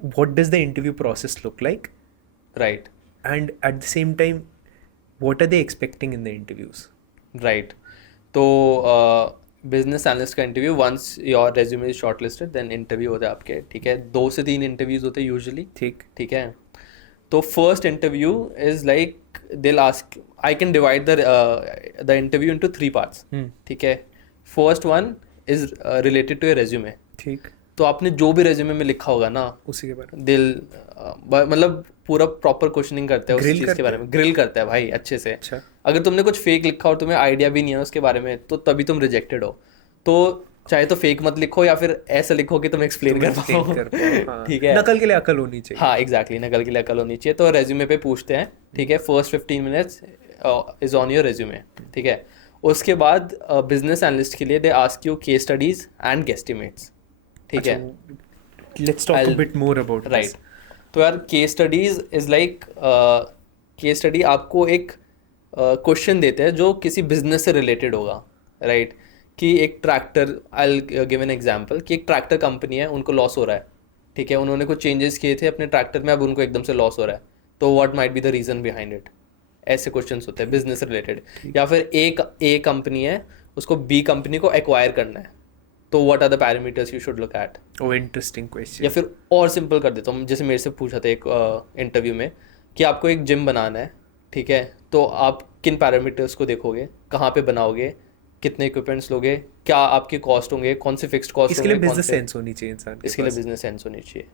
what does the interview process look like, right and at the same time what are they expecting in the interviews? Right. तो बिजनेस एनालिस्ट का interview, once your resume is shortlisted then interview होता है आपके, ठीक है, 2 से 3 interviews होते हैं यूजुअली, ठीक। ठीक है। तो first interview is like they'll ask, I can divide the interview into 3 parts, ठीक है। First one is related to your resume, ठीक। तो आपने जो भी रेज्यूमे में लिखा होगा ना, उसी के बारे में दिल मतलब पूरा प्रॉपर क्वेश्चनिंग करता है उस Grill चीज़ करते के बारे में, ग्रिल करता है भाई अच्छे से। अच्छा। अगर तुमने कुछ फेक लिखा और तुम्हें आइडिया भी नहीं है उसके बारे में, तो तभी तुम रिजेक्टेड हो। तो चाहे तो फेक मत लिखो या फिर ऐसा लिखो कि तुम एक्सप्लेन कर पाओ, हाँ। ठीक है। नकल के लिए अकल होनी चाहिए। हाँ एग्जैक्टली, नकल के लिए अकल होनी चाहिए। तो रेज्यूमे पे पूछते हैं, ठीक है, first 15 minutes is on your resume, ठीक है। उसके बाद बिजनेस एनालिस्ट के लिए they ask you case studies and guesstimates, ठीक है। Let's talk a bit more about right. तो यार case studies is like, case study आपको एक क्वेश्चन देते हैं जो किसी बिजनेस से रिलेटेड होगा, राइट। कि एक tractor, I give an example, कि एक ट्रैक्टर कंपनी है, उनको लॉस हो रहा है, ठीक है, उन्होंने कुछ चेंजेस किए थे अपने ट्रैक्टर में, अब उनको एकदम से लॉस हो रहा है, तो what might be the reason behind it. ऐसे क्वेश्चंस होते हैं बिजनेस रिलेटेड। या फिर एक ए कंपनी है, उसको बी कंपनी को एक्वायर करना है, तो what are the parameters you should look at. Oh interesting question. या फिर और सिंपल कर देता हूँ, जैसे मेरे से पूछा था एक इंटरव्यू में कि आपको एक जिम बनाना है, ठीक है, तो आप किन पैरामीटर्स को देखोगे, कहाँ पे बनाओगे, कितने इक्विपमेंट्स लोगे, क्या आपके कॉस्ट होंगे, कौन से फिक्स्ड कॉस्ट इसके होंगे, लिए बिजनेस सेंस होनी चाहिए इंसान के इसके लिए पास। बिजनेस सेंस होनी चाहिए।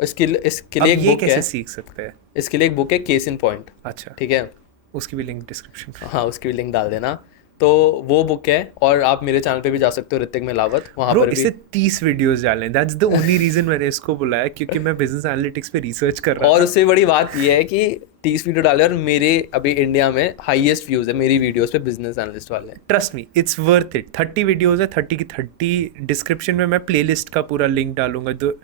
इसके लिए अब एक ये बुक कैसे है, सीख सकते हैं? इसके लिए एक बुक है केस इन पॉइंट, अच्छा, ठीक है। उसकी भी लिंक डिस्क्रिप्शन में। हाँ उसकी भी लिंक डाल देना। तो वो बुक है, और आप मेरे चैनल पे भी जा सकते हो, ऋतिक मिलावत, वहाँ ब्रो पर इसे भी। 30 वीडियोस डालने, दैट्स द ओनली रीजन मैंने इसको बुलाया, क्योंकि मैं बिजनेस एनालिटिक्स पे रिसर्च कर रहा और था। उससे बड़ी बात यह है कि 30 वीडियो डाले, और मेरे अभी इंडिया में हाईएस्ट व्यूज है मेरी वीडियोस पे बिजनेस एनालिस्ट वाले। Trust me it's worth it. 30 videos है, 30 की 30। डिस्क्रिप्शन में मैं प्लेलिस्ट का पूरा लिंक डालूंगा, जो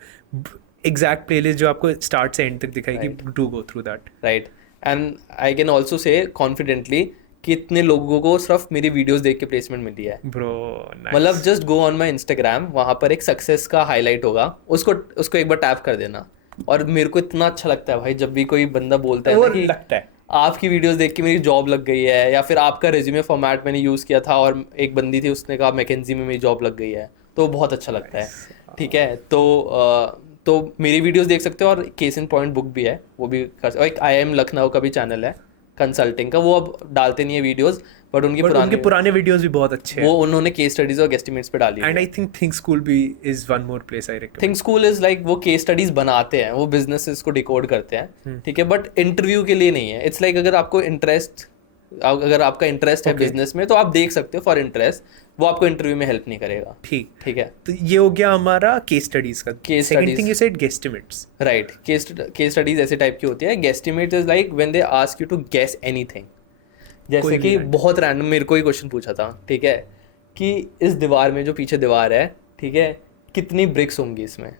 एग्जैक्ट प्लेलिस्ट जो आपको स्टार्ट से एंड तक दिखाएगी, to go through that. Right. And I can also say confidently कि इतने लोगों को सिर्फ मेरी वीडियोस देख के प्लेसमेंट मिली है। ब्रो मतलब just go on my Instagram, वहाँ पर एक सक्सेस का हाईलाइट होगा, उसको एक बार टैप कर देना। और मेरे को इतना अच्छा लगता है भाई, जब भी कोई बंदा बोलता है वो ना कि लगता है आपकी वीडियोस देख के मेरी जॉब लग गई है, या फिर आपका रेज्यूमे फॉर्मेट मैंने यूज़ किया था और एक बंदी थी उसने कहा मैकेंजी में मेरी जॉब लग गई है, तो बहुत अच्छा लगता है, ठीक है। तो मेरी वीडियोस देख सकते हो, और केस इन पॉइंट बुक भी है, वो भी कर। और एक IIM लखनऊ का भी चैनल है कंसल्टिंग का, वो अब डालते नहीं है वीडियोस, बट उनके पुराने वीडियोस भी बहुत अच्छे हैं, वो उन्होंने केस स्टडीज और गेस्टिमेट्स पे डाली। एंड आई थिंक स्कूल भी is one more place I recommend. Think school is like, वो केस स्टडीज बनाते हैं, वो बिजनेसेस को डिकोड करते हैं, ठीक है, बट इंटरव्यू के लिए नहीं है। इट्स लाइक अगर आपका इंटरेस्ट है बिजनेस में, तो आप देख सकते हो फॉर इंटरेस्ट, वो आपको इंटरव्यू में हेल्प नहीं करेगा, ठीक। ठीक है। तो ये हो गया हमारा केस स्टडीज का। Case second studies. Thing you said guesstimates. Right. Case studies ऐसे टाइप की होती है। Guesstimate is like when they ask you to guess anything. जैसे कि बहुत रैंडम मेरे को ही क्वेश्चन पूछा था, ठीक है, कि इस दीवार में जो पीछे दीवार है, ठीक है, कितनी ब्रिक्स होंगी, इसमें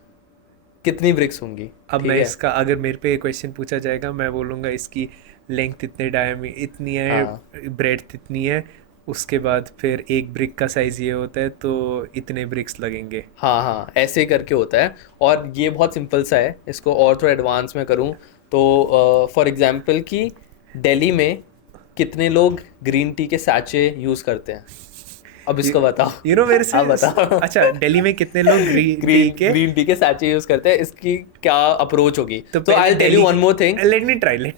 कितनी ब्रिक्स होंगी। अब ठीक मैं है? इसका, अगर मेरे पे क्वेश्चन पूछा जाएगा, मैं बोलूँगा इसकी लेंथ इतने इतनी है, हाँ। ब्रेड्थ इतनी है, उसके बाद फिर एक ब्रिक का साइज ये होता है, तो इतने ब्रिक्स लगेंगे। हाँ ऐसे ही करके होता है। और ये बहुत सिंपल सा है, इसको और थोड़ा एडवांस में करूँ तो फॉर एग्जांपल कि दिल्ली में कितने लोग ग्रीन टी के सैचे यूज़ करते हैं, अब इसको बताओ। यू नो मेरे से आप बताओ। अच्छा, दिल्ली में कितने लोग ग्रीन टी के सैचे यूज़ करते हैं, इसकी क्या अप्रोच होगी। तो I tell you one more thing. Let me try.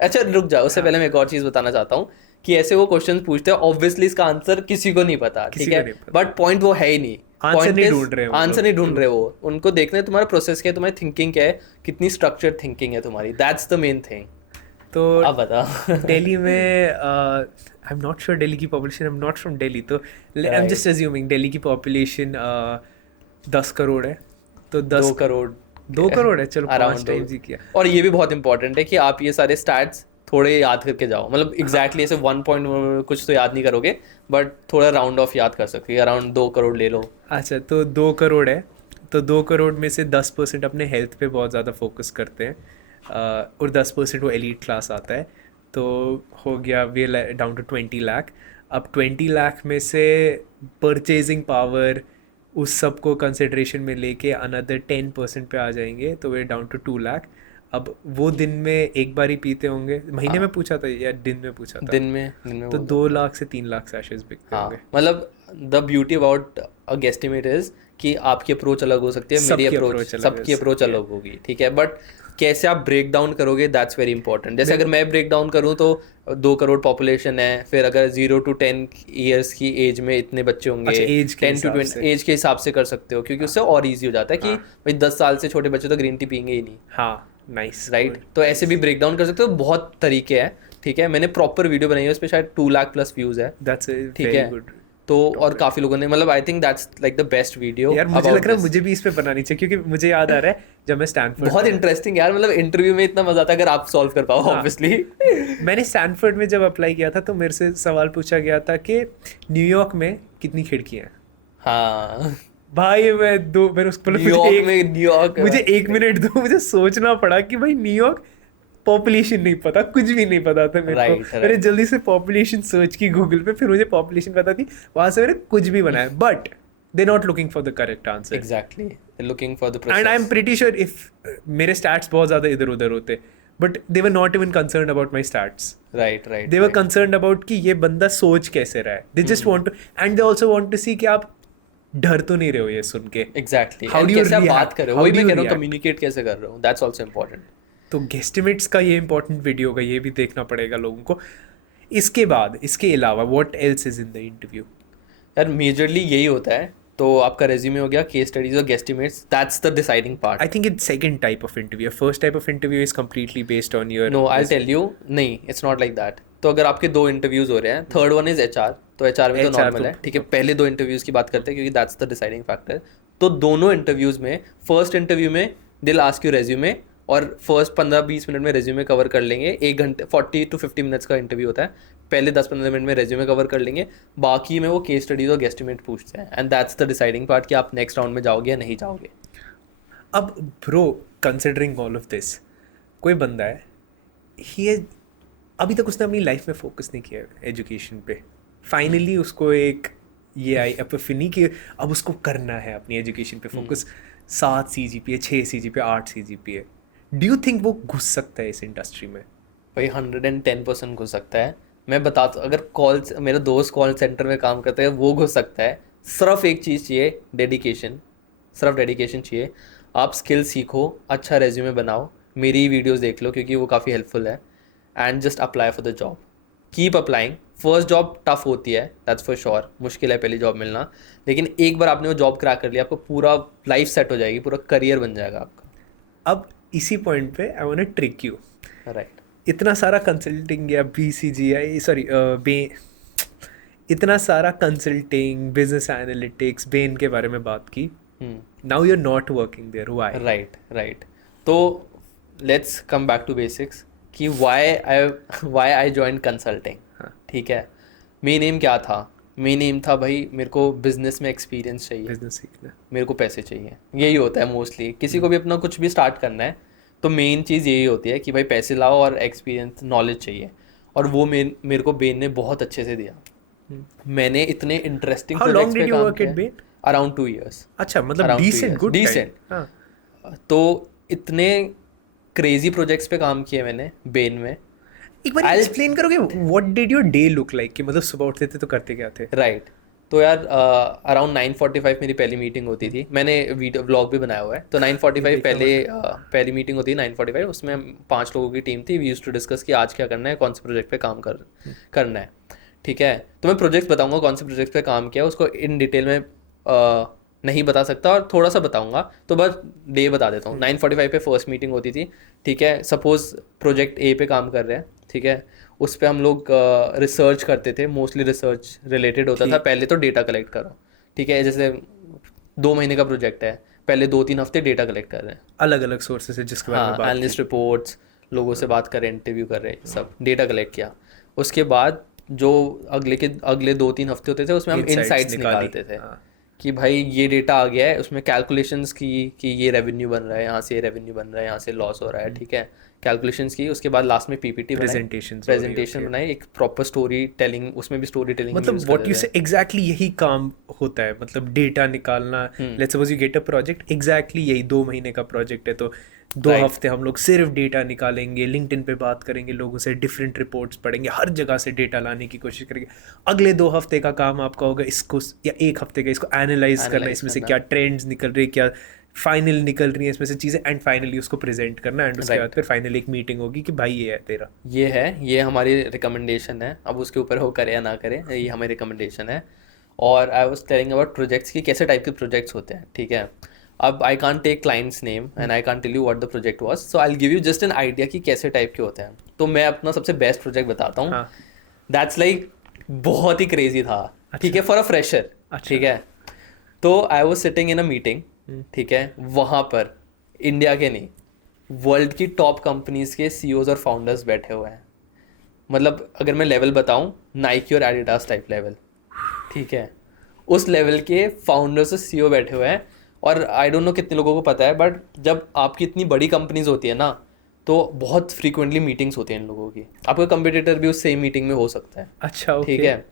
अच्छा रुक जाओ, उससे पहले मैं एक और चीज़ बताना चाहता हूँ कि ऐसे वो क्वेश्चन पूछते हैं, ऑब्वियसली इसका आंसर किसी को नहीं पता, ठीक है, बट पॉइंट वो है ही नहीं। आंसर नहीं ढूंढ रहे, आंसर नहीं ढूंढ रहे वो, उनको देखना है तुम्हारा प्रोसेस क्या है, तुम्हारी थिंकिंग क्या है, कितनी स्ट्रक्चर्ड थिंकिंग है तुम्हारी, दैट्स द मेन थिंग। तो अब बताओ। दिल्ली में I am not sure, Delhi की population, I am not from Delhi, तो I am just assuming Delhi की पॉपुलेशन 10 करोड़ है, तो 2 करोड़ 2 करोड़ है, चलो 5 Around टाइम्स ही किया। और ये भी बहुत इंपॉर्टेंट है कि आप ये सारे स्टैट्स थोड़े याद करके जाओ, मतलब एग्जैक्टली ऐसे 1 पॉइंट कुछ तो याद नहीं करोगे, बट थोड़ा राउंड ऑफ याद कर सकते हो, अराउंड 2 करोड़ ले लो। अच्छा, तो 2 करोड़ है, तो 2 करोड़ में से 10% अपने हेल्थ पे बहुत ज़्यादा फोकस करते हैं, और 10% वो एलीट क्लास आता है, तो हो गया वी डाउन टू 20 लाख। अब 20 लाख में से परचेजिंग पावर उस सब को कंसिड्रेशन में लेके अनदर 10% पे आ जाएंगे, तो वे डाउन टू 2 लाख। अब वो दिन में एक बार ही पीते होंगे, महीने में पूछा था या दिन में पूछा था? दिन में तो 2 लाख से 3 लाख सैशेस बिकते होंगे। मतलब the beauty about a guesstimate is कि आपकी अप्रोच अलग हो सकती है, मेरी सबकी अप्रोच approach अलग सबकी हो अप्रोच सकती है। अलग होगी, ठीक है, बट कैसे आप ब्रेक डाउन करोगे दैट्स वेरी इंपॉर्टेंट। जैसे अगर मैं ब्रेक डाउन करूँ तो 2 करोड़ पॉपुलेशन है, फिर अगर 0 to 10 ईयर्स की एज में इतने बच्चे होंगे, अच्छा, age के 10 to हिसाब 20 से। एज के हिसाब से कर सकते हो, क्योंकि उससे और ईजी हो जाता है कि भाई 10 साल से छोटे बच्चे तो ग्रीन टी पियेंगे ही नहीं, हाँ, नाइस, राइट। तो ऐसे भी ब्रेक डाउन कर सकते हो, बहुत तरीके हैं, ठीक है। मैंने प्रॉपर वीडियो बनाई है, उस पर शायद 2 लाख प्लस व्यूज़ है, दैट्स अ ठीक वेरी है। गुड। तो और काफ़ी लोगों ने, मतलब I think that's like the best video यार मुझे अबाउट लग रहा है दिस। मुझे भी इस पे बनानी चाहिए, क्योंकि मुझे याद आ रहा है जब मैं स्टैनफोर्ड बहुत में, इंटरेस्टिंग यार, मतलब इंटरव्यू में इतना मजा आता है अगर आप सॉल्व कर पाओ, हाँ। ऑब्वियसली। मैंने स्टैनफोर्ड में जब अप्लाई किया था तो मेरे से सवाल पूछा गया था कि न्यूयॉर्क में कितनी खिड़कियां हैं। हाँ, भाई मैंने उसको बोला, न्यूयॉर्क मुझे 1 मिनट दो, मुझे सोचना पड़ा कि भाई न्यूयॉर्क पॉपुलेशन नहीं पता, कुछ भी नहीं पता था मेरे को। Right, right. मैंने जल्दी से पॉपुलेशन सर्च की गूगल पे, फिर मुझे पॉपुलेशन पता थी, वहां से मैंने कुछ भी बनाया, but they not looking for the correct answer. Exactly, looking for the and I am process. Pretty sure if मेरे स्टैट्स बहुत ज्यादा इधर उधर होते, but they were not even concern about my stats. Right, right, they were concern about कि ये बंदा सोच कैसे रहा है। They just want to, and they also want to see कि आप डर तो नहीं रहे हो ये सुन के। एग्जैक्टली, How do you कैसे आप बात react? कर रहे हो, How वही do मैं you कह रहा हूँ, react? कम्युनिकेट कैसे कर रहे हो, दैट्स ऑल्सो इम्पोर्टेंट। तो गेस्टिमेट्स का ये इंपॉर्टेंट वीडियो का ये भी देखना पड़ेगा लोगों को। इसके बाद, इसके अलावा what else is in the interview? यार मेजरली यही होता है, तो आपका रेज्यूमे हो गया, केस स्टडीज और guesstimates, that's the deciding part. I think it's second type of interview. First type of interview is completely based on your, no, I tell you, नहीं, इट्स नॉट लाइक दैट। तो अगर आपके 2 interviews हो रहे हैं, third one is HR, तो HR में तो HR नॉर्मल तो- है, ठीक है। पहले 2 इंटरव्यूज की बात करते हैं क्योंकि दैट्स द डिसाइडिंग फैक्टर। तो दोनों इंटरव्यूज में, फर्स्ट इंटरव्यू में they will ask you resume, और फर्स्ट 15-20 मिनट में रेज्यूमे कवर कर लेंगे। 1 घंटे 40 to 50 मिनट्स का इंटरव्यू होता है, पहले 10-15 मिनट में रेज्यूमे कवर कर लेंगे, बाकी में वो केस स्टडीज और गेस्टिमेट पूछते हैं, and that's the deciding part कि आप नेक्स्ट राउंड में जाओगे या नहीं जाओगे। अब bro, considering all of this, कोई बंदा है, ही अभी तक उसने अपनी लाइफ में फोकस नहीं किया एजुकेशन पे, फाइनली उसको एक ये आई एपिफनी कि अब उसको करना है अपनी एजुकेशन पे focus. 7 CGPA, 6 CGPA, 8 CGPA, do you think वो घुस सकता है इस इंडस्ट्री में? भाई 110% घुस सकता है। मैं बताता, अगर मेरा दोस्त कॉल सेंटर में काम करता है, वो घुस सकता है। सिर्फ एक चीज़ चाहिए, डेडिकेशन, सिर्फ डेडिकेशन चाहिए। आप स्किल सीखो, अच्छा रेज्यूमे बनाओ, मेरी वीडियोस देख लो क्योंकि वो काफ़ी हेल्पफुल है, and just apply for the job, keep applying. First job tough होती है, दैट्स फॉर श्योर, मुश्किल है पहली जॉब मिलना, लेकिन एक बार आपने वो जॉब क्रैक कर लिया, आपको पूरा लाइफ सेट हो जाएगी, पूरा करियर बन जाएगा आपका। अब इसी पॉइंट पे I want to trick you. Right, इतना सारा कंसल्टिंग या BCGI, सॉरी इतना सारा कंसल्टिंग, बिजनेस एनालिटिक्स, बेन के बारे में बात की, now you are not working there, why? Right, right. तो let's come back to basics कि वाई आई जॉइन कंसल्टिंग, ठीक है। मेन एम क्या था? मेन एम था भाई, मेरे को बिजनेस में एक्सपीरियंस चाहिए, बिजनेस सीखना। मेरे को पैसे चाहिए, यही होता है मोस्टली। किसी को भी अपना कुछ भी स्टार्ट करना है तो मेन चीज़ यही होती है कि भाई पैसे लाओ और एक्सपीरियंस, नॉलेज चाहिए, और वो मेरे को बेन ने बहुत अच्छे से दिया। मैंने इतने इंटरेस्टिंग How long प्रोजेक्ट्स पे did you काम work at किया, Bain? Around 2 years। अच्छा, मतलब Around 2 decent, years, good decent। हाँ। तो इतने क्रेजी प्रोजेक्ट्स पे काम किए मैंने बेन में। एक बार I'll- एक्सप्लेन करोगे what did your day look like, कि मतलब सुबह उठते थे तो करते क्या थे? राइट, तो यार अराउंड 9:45 मेरी पहली मीटिंग होती थी। मैंने वीडियो व्लॉग भी बनाया हुआ है। तो 9:45 पहली मीटिंग होती है 9:45, उसमें 5 लोगों की टीम थी। वी यूज्ड टू डिस्कस कि आज क्या करना है, कौन से प्रोजेक्ट पे काम करना है, ठीक है। तो मैं प्रोजेक्ट बताऊंगा, कौन से प्रोजेक्ट पे काम किया, उसको इन डिटेल में नहीं बता सकता, और थोड़ा सा बताऊंगा, तो बस डे बता देता हूँ। 9:45 पे फर्स्ट मीटिंग होती थी, ठीक है। सपोज प्रोजेक्ट ए पे काम कर रहे हैं, ठीक है। उस पर हम लोग रिसर्च करते थे, मोस्टली रिसर्च रिलेटेड होता था। पहले तो डेटा कलेक्ट करो, ठीक है। जैसे 2 महीने का प्रोजेक्ट है, पहले 2-3 हफ्ते डेटा कलेक्ट कर रहे हैं, अलग अलग सोर्सेस है जिसके बारे में हाँ, बात एनालिस्ट रिपोर्ट्स, लोगों से बात कर रहे हैं, इंटरव्यू कर रहे हैं, सब डेटा कलेक्ट किया। उसके बाद जो अगले 2-3 हफ्ते होते थे, उसमें हम इनसाइट्स निकालते थे कि भाई ये डेटा आ गया है, उसमें कैलकुलेशंस की कि ये रेवेन्यू बन रहा है, यहाँ से ये रेवेन्यू बन रहा है, यहाँ से लॉस हो रहा है, ठीक है, कैलकुलेशंस की, उसके बाद लास्ट में पीपीटी Presentations प्रेजेंटेशन बनाई, एक प्रॉपर स्टोरी टेलिंग, उसमें भी स्टोरी टेलिंग मतलब यूज व्हाट यू करते से थे। एग्जैक्टली यही काम होता है, मतलब डेटा निकालना। Let's suppose you get a project, exactly यही 2 महीने का प्रोजेक्ट है, तो 2 हफ्ते हम लोग सिर्फ डेटा निकालेंगे, लिंक्डइन पे बात करेंगे लोगों से, डिफरेंट रिपोर्ट्स पढ़ेंगे, हर जगह से डेटा लाने की कोशिश करेंगे। अगले 2 हफ्ते का काम आपका होगा इसको, या 1 हफ्ते का इसको एनालाइज करना, एनालाइज इसमें से करना, क्या ट्रेंड्स निकल रही है, क्या फाइनल निकल रही है इसमें से चीज़ें, एंड फाइनली उसको प्रेजेंट करना, एंड उसके बाद राइट। फिर फाइनली एक मीटिंग होगी कि भाई ये है तेरा। ये है, ये हमारी रिकमेंडेशन है, अब उसके ऊपर हो करे या ना करे, ये हमारी रिकमेंडेशन है। और I was telling about projects की कैसे टाइप के प्रोजेक्ट्स होते हैं, ठीक है। अब I can't take clients name and I can't tell you what the project was, so I will give you just an idea कि कैसे टाइप के होते हैं। तो मैं अपना सबसे बेस्ट प्रोजेक्ट बताता हूँ, हाँ। दैट्स लाइक बहुत ही क्रेजी था, ठीक है, फॉर अ फ्रेशर, अच्छा। ठीक है। तो I was sitting in a meeting, ठीक है, वहाँ पर इंडिया के नहीं, वर्ल्ड की टॉप कंपनीज के सीईओज और फाउंडर्स बैठे हुए हैं। मतलब अगर मैं लेवल बताऊं, नाइकी और एडिडास टाइप लेवल, ठीक है, उस लेवल के फाउंडर्स और सीईओ बैठे हुए हैं। और आई डोंट नो कितने लोगों को पता है, बट जब आपकी इतनी बड़ी कंपनीज होती है ना, तो बहुत फ्रीक्वेंटली मीटिंग्स होती हैं इन लोगों की, आपका कंपटीटर भी उस सेम मीटिंग में हो सकता है, अच्छा, ओके। ठीक है।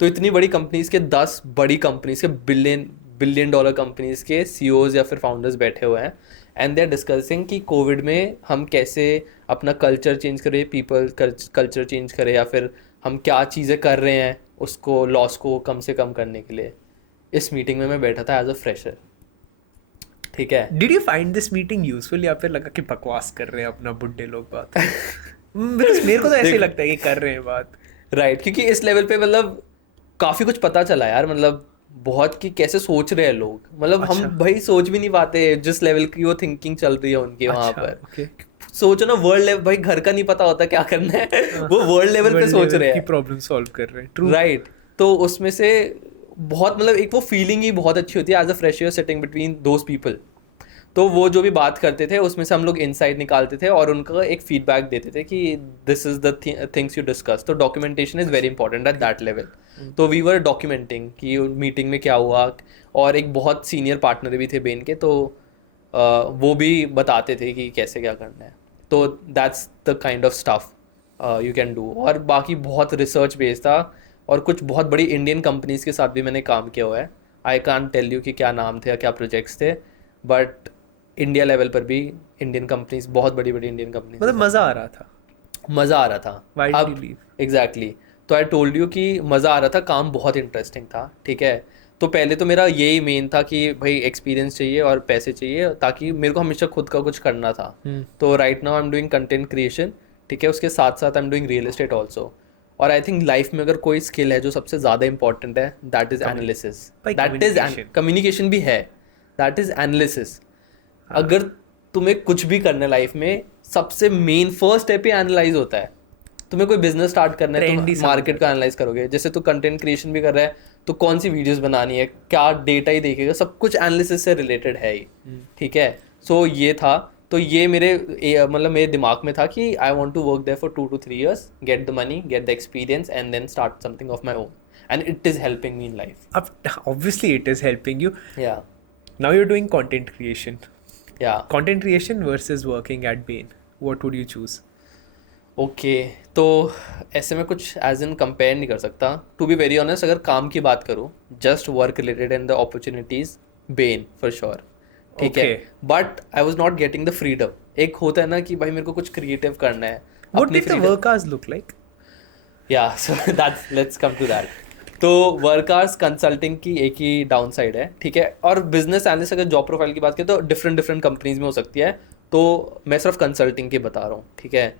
तो इतनी बड़ी कंपनीज के 10 बड़ी कंपनीज के बिलियन बिलियन डॉलर कंपनीज के सीईओज या फिर फाउंडर्स बैठे हुए हैं, एंड दे आर डिस्कसिंग कि कोविड में हम कैसे अपना कल्चर चेंज करें, पीपल कल्चर चेंज करें, या फिर हम क्या चीज़ें कर रहे हैं उसको, लॉस को कम से कम करने के लिए। इस मीटिंग में मैं बैठा था एज अ फ्रेशर, ठीक है। Did you find this meeting useful, या फिर लगा कि बकवास कर रहे हैं अपना बुड्ढे लोग बात? बिकॉज मेरे को तो ऐसे ही लगता है कि कर रहे हैं बात। राइट, क्योंकि इस लेवल पे मतलब काफ़ी कुछ पता चला यार, मतलब बहुत कि कैसे सोच रहे हैं लोग, मतलब हम अच्छा। भाई सोच भी नहीं पाते जिस लेवल की वो थिंकिंग चल रही है उनकी वहाँ अच्छा, पर। ओके। सोचो ना, वर्ल्ड लेवल, भाई घर का नहीं पता होता क्या करना है, वो वर्ल्ड लेवल पे वर्ल्ड सोच लेवल रहे की हैं, प्रॉब्लम सॉल्व कर रहे हैं, ट्रू। राइट। तो उसमें से बहुत मतलब एक वो फीलिंग ही बहुत अच्छी होती है as a fresher sitting between those people. तो वो जो भी बात करते थे उसमें से हम लोग इनसाइट निकालते थे और उनका एक फीडबैक देते थे कि this is the things you discuss. तो documentation is very important at that level. तो वी वर डॉक्यूमेंटिंग कि मीटिंग में क्या हुआ, और एक बहुत सीनियर पार्टनर भी थे बेन के, तो वो भी बताते थे कि कैसे क्या करना है। तो that's the kind of stuff you can do. और बाकी बहुत रिसर्च बेस्ड था, और कुछ बहुत बड़ी इंडियन कंपनीज के साथ भी मैंने काम किया हुआ है। आई कांट टेल यू कि क्या नाम थे या क्या प्रोजेक्ट्स थे, बट इंडिया लेवल पर भी इंडियन कंपनीज, बहुत बड़ी बड़ी इंडियन कंपनीज के मतलब साथ मजा आ रहा था। मज़ा आ रहा था। Why did you अब leave? एग्जैक्टली, तो आई टोल्ड यू कि मज़ा आ रहा था, काम बहुत इंटरेस्टिंग था, ठीक है। तो पहले तो मेरा यही मेन था कि भाई एक्सपीरियंस चाहिए और पैसे चाहिए, ताकि मेरे को हमेशा खुद का कुछ करना था। तो right now I am doing content creation, ठीक है, उसके साथ साथ I am doing real estate also. और आई थिंक लाइफ में अगर कोई स्किल है जो सबसे ज़्यादा इंपॉर्टेंट है, that is analysis, By that is communication. Communication भी है, दैट इज़ एनालिसिस। अगर तुम्हें कुछ भी करना है लाइफ में, सबसे मेन फर्स्ट स्टेप ही एनालाइज होता है। तुम्हें कोई बिजनेस स्टार्ट करना है, Trend ही तुम समझ मार्केट का एनालाइज करोगे। जैसे तू कंटेंट क्रिएशन भी कर रहा है, तो कौन सी वीडियोस बनानी है, क्या डेटा ही देखेगा, सब कुछ एनालिसिस से रिलेटेड है ही, ठीक है। सो ये था, तो ये मेरे मतलब मेरे दिमाग में था कि I want to work there for 2 to 3 years, get the money, get the experience, and then start something of my own, and it is helping me in life. अब obviously it is helping you. या Now you're doing content creation. या Content creation versus working at Bain. What would you choose? Okay, तो ऐसे में कुछ as in compare नहीं कर सकता, टू बी वेरी ऑनेस्ट। अगर काम की बात करूँ, just work related and the opportunities, Ben for sure, ठीक है। Okay. But I was not getting the freedom. एक होता है ना कि भाई मेरे को कुछ क्रिएटिव करना है, What अपनी did the freedom- work hours look like? या so that's, let's come to that. तो वर्क आवर्स कंसल्टिंग की एक ही डाउन साइड है, ठीक है। और बिजनेस एनालिस्ट अगर जॉब प्रोफाइल की बात करें तो डिफरेंट डिफरेंट कंपनीज में हो सकती है, तो मैं सिर्फ कंसल्टिंग की बता रहा हूँ, ठीक है।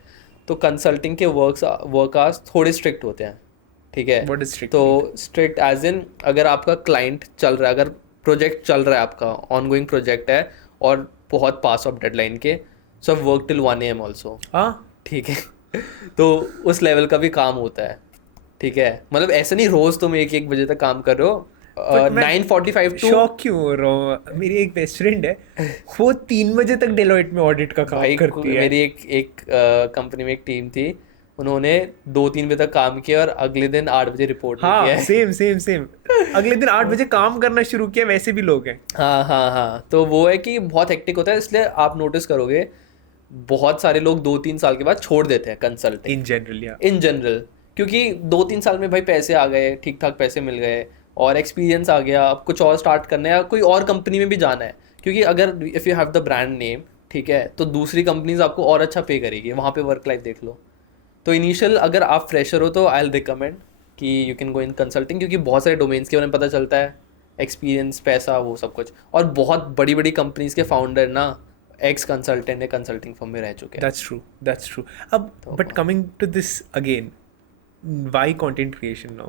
तो कंसल्टिंग के वर्क आवर्स थोड़े स्ट्रिक्ट होते हैं, ठीक है। What is strict तो स्ट्रिक्ट एज इन, अगर आपका क्लाइंट चल रहा है, अगर प्रोजेक्ट चल रहा है, आपका ऑनगोइंग प्रोजेक्ट है और बहुत पास ऑफ डेडलाइन के, so work till 1 AM also, हाँ, ठीक है। तो उस लेवल का भी काम होता है, ठीक है। मतलब ऐसा नहीं रोज तुम 1 बजे तक काम कर रहे हो। But मैं 9:45 टू, शॉक क्यों हो रहा हूँ? मेरी एक बेस्ट फ्रेंड है, वो 3 बजे तक डेलोइट में ऑडिट का काम भाई करती है। मेरी एक कंपनी में एक टीम थी, उन्होंने 2-3 बजे तक काम किया और अगले दिन 8 बजे रिपोर्ट किया हाँ, है। Same same same. अगले दिन 8 बजे काम करना शुरू किया, वैसे भी लोग हैं। हाँ हाँ हाँ, तो वो है कि बहुत हेक्टिक होता है, इसलिए आप नोटिस करोगे बहुत सारे लोग 2-3 साल के बाद छोड़ देते हैं consulting In general, yeah. In general, क्योंकि 2-3 साल में भाई पैसे आ गए, ठीक ठाक पैसे मिल गए और एक्सपीरियंस आ गया, अब कुछ और स्टार्ट करना है या कोई और कंपनी में भी जाना है, क्योंकि अगर if you have the brand name, ठीक है, तो दूसरी कंपनीज आपको और अच्छा पे करेगी, वहाँ पे वर्क लाइफ देख लो। तो इनिशियल अगर आप फ्रेशर हो तो आई विल रिकमेंड कि you can go in consulting, क्योंकि बहुत सारे डोमेन्स के बारे में पता चलता है, एक्सपीरियंस, पैसा, वो सब कुछ। और बहुत बड़ी बड़ी कंपनीज के फाउंडर ना एक्स कंसल्टेंट या कंसल्टिंग फर्म में रह चुके हैं। That's true. That's true. But coming to this again, why content creation now?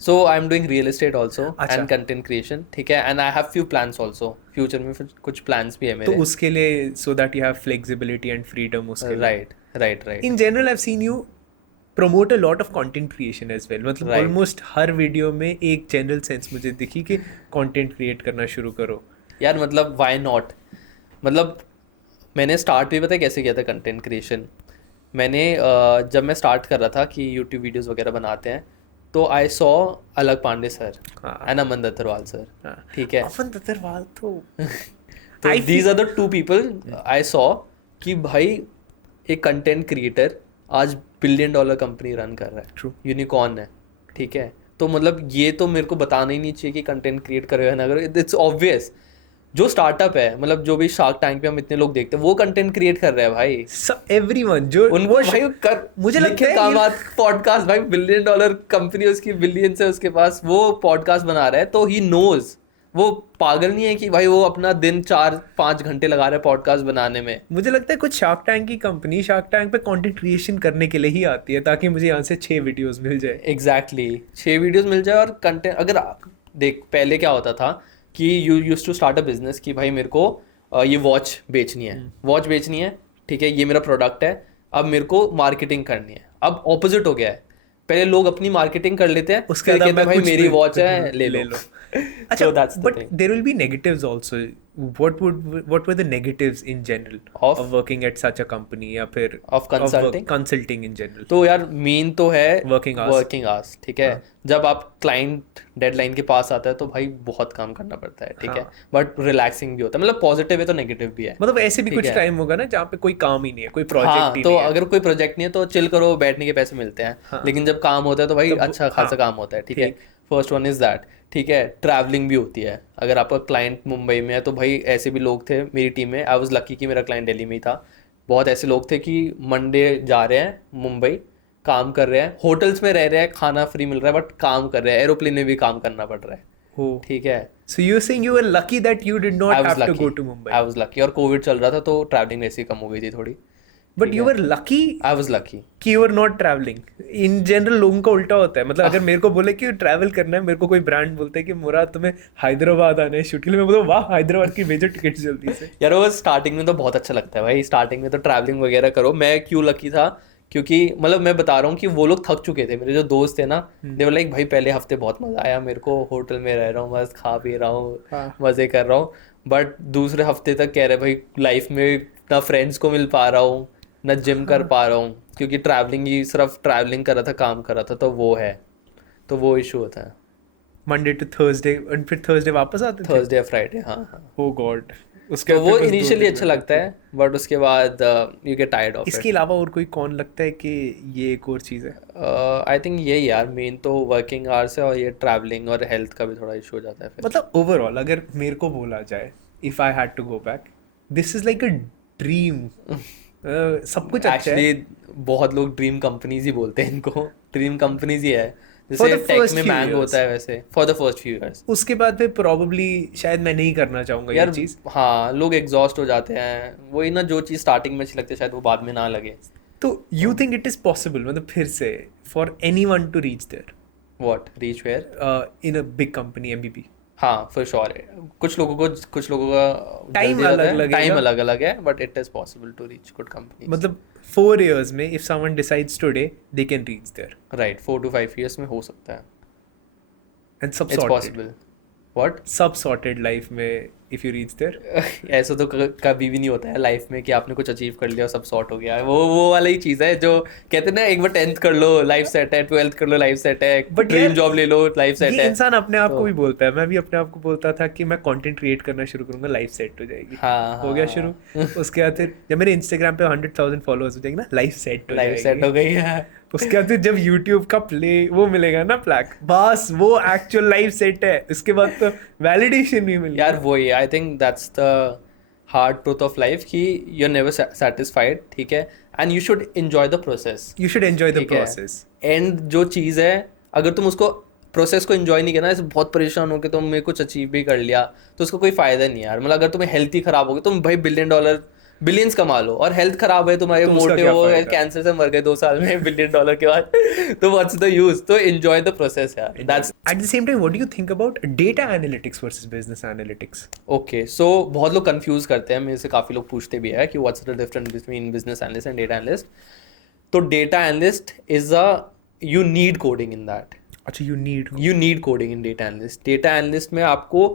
So I am doing real estate also अच्छा। एंड कंटेंट क्रिएशन, ठीक है, and I have few plans also, future में फिर कुछ प्लान्स भी है तो मेरे। उसके लिए so that you have flexibility and freedom उसके लिए. Right right right. In general, I've seen you promote a lot of content creation as well. मतलब Right. almost हर वीडियो में एक जनरल सेंस मुझे दिखी कि कंटेंट क्रिएट करना शुरू करो. यार मतलब वाई नॉट, मतलब मैंने स्टार्ट भी पता है कैसे किया था कंटेंट क्रिएशन। मैंने जब मैं स्टार्ट कर रहा था कि यूट्यूब वीडियोस वगैरह बनाते हैं, तो I saw Alakh Pandey sir हाँ. एंड अमन दत्तरवाल सर, हाँ. ठीक है। अमन दत्तरवाल तो तो I these are the two people I saw कि भाई एक कंटेंट क्रिएटर आज $1 बिलियन कंपनी रन कर रहा है, True. यूनिकॉर्न है, ठीक है। तो मतलब ये तो मेरे को बताना ही नहीं चाहिए कि कंटेंट क्रिएट करो या ना करो, इट्स ऑब्वियस। जो स्टार्टअप है, मतलब जो भी शार्क टैंक पे हम इतने लोग देखते हैं, वो कंटेंट क्रिएट कर रहे हैं भाई। everyone जो उनको वो भाई कर मुझे लगता है कामात पॉडकास्ट, भाई $1 बिलियन कंपनी उसकी, बिलियंस है उसके पास, वो पॉडकास्ट बना रहा है, तो ही नोज, वो पागल नहीं है कि भाई वो अपना दिन 4-5 घंटे लगा रहा है पॉडकास्ट बनाने में। मुझे लगता है कुछ शार्क टैंक की कंपनी शार्क टैंक पे कंटेंट क्रिएशन करने के लिए ही आती है ताकि मुझे यहाँ से 6 वीडियोस मिल जाए. एग्जैक्टली 6 वीडियोस मिल जाए। और कंटेंट अगर देख, पहले क्या होता था कि you use to start a business कि भाई मेरे को ये वॉच बेचनी है, वॉच बेचनी है, ठीक है, ये मेरा प्रोडक्ट है, अब मेरे को मार्केटिंग करनी है। अब ऑपोजिट हो गया है, पहले लोग अपनी मार्केटिंग कर लेते हैं, उसके फिर बाद कहते हैं मैं भाई कुछ मेरी भी- वॉच है, ले लो। अच्छा, So that's the but thing. there will be negatives also. What were the negatives in general Of? of working at such a company या फिर Of consulting? consulting in general? तो यार मेन तो है Working hours. वर्किंग आवर्स, ठीक है। जब आप क्लाइंट डेडलाइन के पास आता है तो भाई बहुत काम करना पड़ता है, ठीक है, बट रिलैक्सिंग भी होता है। मतलब पॉजिटिव है तो नेगेटिव भी है। मतलब ऐसे भी ठीक कुछ है। टाइम होगा ना जहाँ पे कोई काम ही नहीं है, कोई प्रोजेक्ट हाँ, ही तो नहीं है. अगर कोई प्रोजेक्ट नहीं है तो चिल करो, बैठने के पैसे मिलते हैं। हाँ. लेकिन जब काम होता है तो भाई तब- अच्छा खासा हाँ. काम होता है, ठीक है। ठीक. फर्स्ट वन इज दैट, ठीक है। ट्रैवलिंग भी होती है, अगर आपका क्लाइंट मुंबई में है तो भाई ऐसे भी लोग थे मेरी टीम में। आई वाज लकी कि मेरा क्लाइंट दिल्ली में ही था। बहुत ऐसे लोग थे कि मंडे जा रहे हैं मुंबई, काम कर रहे हैं, होटल्स में रह रहे हैं, खाना फ्री मिल रहा है, बट काम कर रहे हैं, एरोप्लेन में भी काम करना पड़ रहा है, Oh. ठीक है। So you're saying you were lucky that you did not I was have to go lucky, to Mumbai. I was lucky. और कोविड चल रहा था तो ट्रैवलिंग वैसे ही कम हो गई थी थोड़ी। But you were lucky I was lucky. कि you are not travelling. In general लोगों का उल्टा होता है. मतलब अगर मेरे को बोले कि ट्रैवल करना है, मेरे को कोई ब्रांड बोलता है कि मुराद तुम्हें हैदराबाद आना है शूट के लिए, मैं बोलता हूँ वाह हैदराबाद की भेजो टिकट जल्दी से. यार वो स्टार्टिंग में तो बहुत अच्छा लगता है भाई, स्टार्टिंग में तो ट्रैवलिंग वगैरह करो। मैं क्यों लकी था, क्योंकि मतलब मैं बता रहा हूँ कि वो लोग थक चुके थे, मेरे जो दोस्त थे ना, दे लाइक भाई पहले हफ्ते बहुत मजा आया मेरे को, होटल में रह रहा हूँ, मस्त खा पी रहा हूँ, हाँ. मजे कर रहा हूँ। बट दूसरे हफ्ते तक कह रहे भाई लाइफ में ना फ्रेंड्स को मिल पा रहा हूँ, ना जिम कर पा रहा हूँ, क्योंकि ट्रैवलिंग ही सिर्फ ट्रैवलिंग कर रहा था, काम कर रहा था, तो वो है, तो वो इशू होता है। मंडे टू थर्सडे और फिर थर्सडे वापस आते थे. थर्सडे या फ्राइडे, हाँ हाँ। ओ गॉड. उसके तो बाद वो फिर बस 2 इनिशियली दिन अच्छा में. लगता है, बट उसके बाद यू गेट टायर्ड ऑफ इसके अलावा और कोई कौन लगता है कि ये एक और चीज़ है? आई थिंक यही यार, मेन तो वर्किंग आवर्स है, और ये ट्रैवलिंग और हेल्थ का भी थोड़ा इशू हो जाता है फिर। मतलब ओवरऑल अगर मेरे को बोला जाए, if I had to go back, this is like a dream. सब कुछ अच्छा है. एक्चुअली बहुत लोग ड्रीम कंपनीज ही बोलते हैं इनको, ड्रीम कंपनीज ही है, For जैसे the टेक first में few मैंग years. होता है वैसे, for the first few years. उसके बाद फिर प्रॉब्ली शायद मैं नहीं करना चाहूंगा ये यार चीज़. हाँ, लोग एग्जॉस्ट हो जाते हैं, वही ना, जो चीज़ स्टार्टिंग में अच्छी लगती है शायद वो बाद में ना लगे। तो you think it is possible, मतलब फिर से for anyone to reach there what, reach where? In a big company M? B for sure है। कुछ लोगों का Time जल्दी रहता अलग है, लगेगा. टाइम अलग अलग है, but it is possible to reach good company. मतलब 4 years में if someone decides today they can reach there right, 4 to 5 years में हो सकता है, एंड सब इट्स सॉर्टेड. पॉसिबल। व्हाट सब सॉर्टेड लाइफ में इफ यू रीच देयर? ऐसा तो कभी भी नहीं होता है लाइफ में कि आपने कुछ अचीव कर लिया और सब सॉर्ट हो गया है। वो वाला ही चीज़ है जो कहते हैं ना, एक बार 10th कर लो लाइफ सेट है, 12th कर लो लाइफ सेट है, But ड्रीम यार, जॉब ले लो लाइफ सेट ये है। इंसान अपने आप को तो भी बोलता है, मैं भी अपने आप को बोलता था कि मैं कंटेंट क्रिएट करना शुरू करूंगा, लाइफ सेट हो जाएगी। हाँ हो गया हाँ शुरू। उसके बाद फिर जब मेरे इंस्टाग्राम पे 100,000 फॉलोअर्स हो जाएंगे ना, लाइफ सेट हो लाइफ सेट जाएगी। हो गई है। उसके बाद फिर जब यूट्यूब का प्ले वो मिलेगा ना प्लैक, बस वो एक्चुअल लाइफ सेट है। उसके बाद तो वैलिडेशन भी मिल यार गया। वही, I think that's the hard truth of life कि यू आर नेवर सेटिस्फाइड, ठीक है, and you should enjoy the process. You should enjoy the ठीक है, प्रोसेस। एंड जो चीज़ है, अगर तुम उसको प्रोसेस को एंजॉय नहीं करना, ऐसे बहुत परेशान हो के तुमने कुछ अचीव भी कर लिया तो उसका कोई फायदा नहीं है यार। मतलब अगर तुम्हें हेल्थ ही खराब हो गई, तुम भाई $1 बिलियन बिलियंस कमा लो और हेल्थ खराब है तुम्हारे, तो उसका मोटे क्या हो गए, फायदा? कैंसर से मर गए 2 साल में $1 बिलियन के बाद, तो व्हाट्स द यूज? तो एंजॉय द प्रोसेस यार, that's At the same time, what do you think about data analytics versus business analytics? Okay. So बहुत लोग कंफ्यूज करते हैं, मेरे से काफ़ी लोग पूछते भी है कि what's the difference between business analyst and data analyst. तो data analyst is a, you need coding in that, अच्छा, you need coding in data analyst. Data analyst में आपको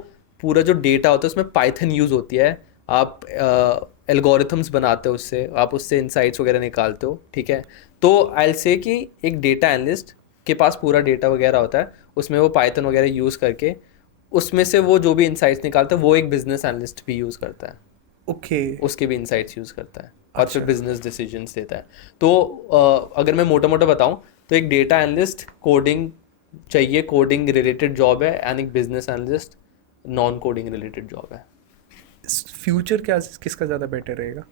पूरा जो डेटा होता है उसमें पाइथन यूज़ होती है, आप एल्गोरिथम्स बनाते हो उससे, आप उससे इंसाइट्स वगैरह निकालते हो, ठीक है। तो आई विल से कि एक डेटा एनालिस्ट के पास पूरा डेटा वगैरह होता है, उसमें वो पाइथन वगैरह यूज़ करके उसमें से वो जो भी इंसाइट्स निकालता है वो एक बिजनेस एनालिस्ट भी यूज़ करता है, Okay. उसके भी इंसाइट्स यूज़ करता है और फिर बिजनेस डिसीजंस देता है। तो अगर मैं मोटा मोटा बताऊँ तो एक डेटा एनालिस्ट कोडिंग चाहिए, कोडिंग रिलेटेड जॉब है, एंड एक business analyst non coding related job है। फ्यूचर क्या किसका ज़्यादा बेटर रहेगा?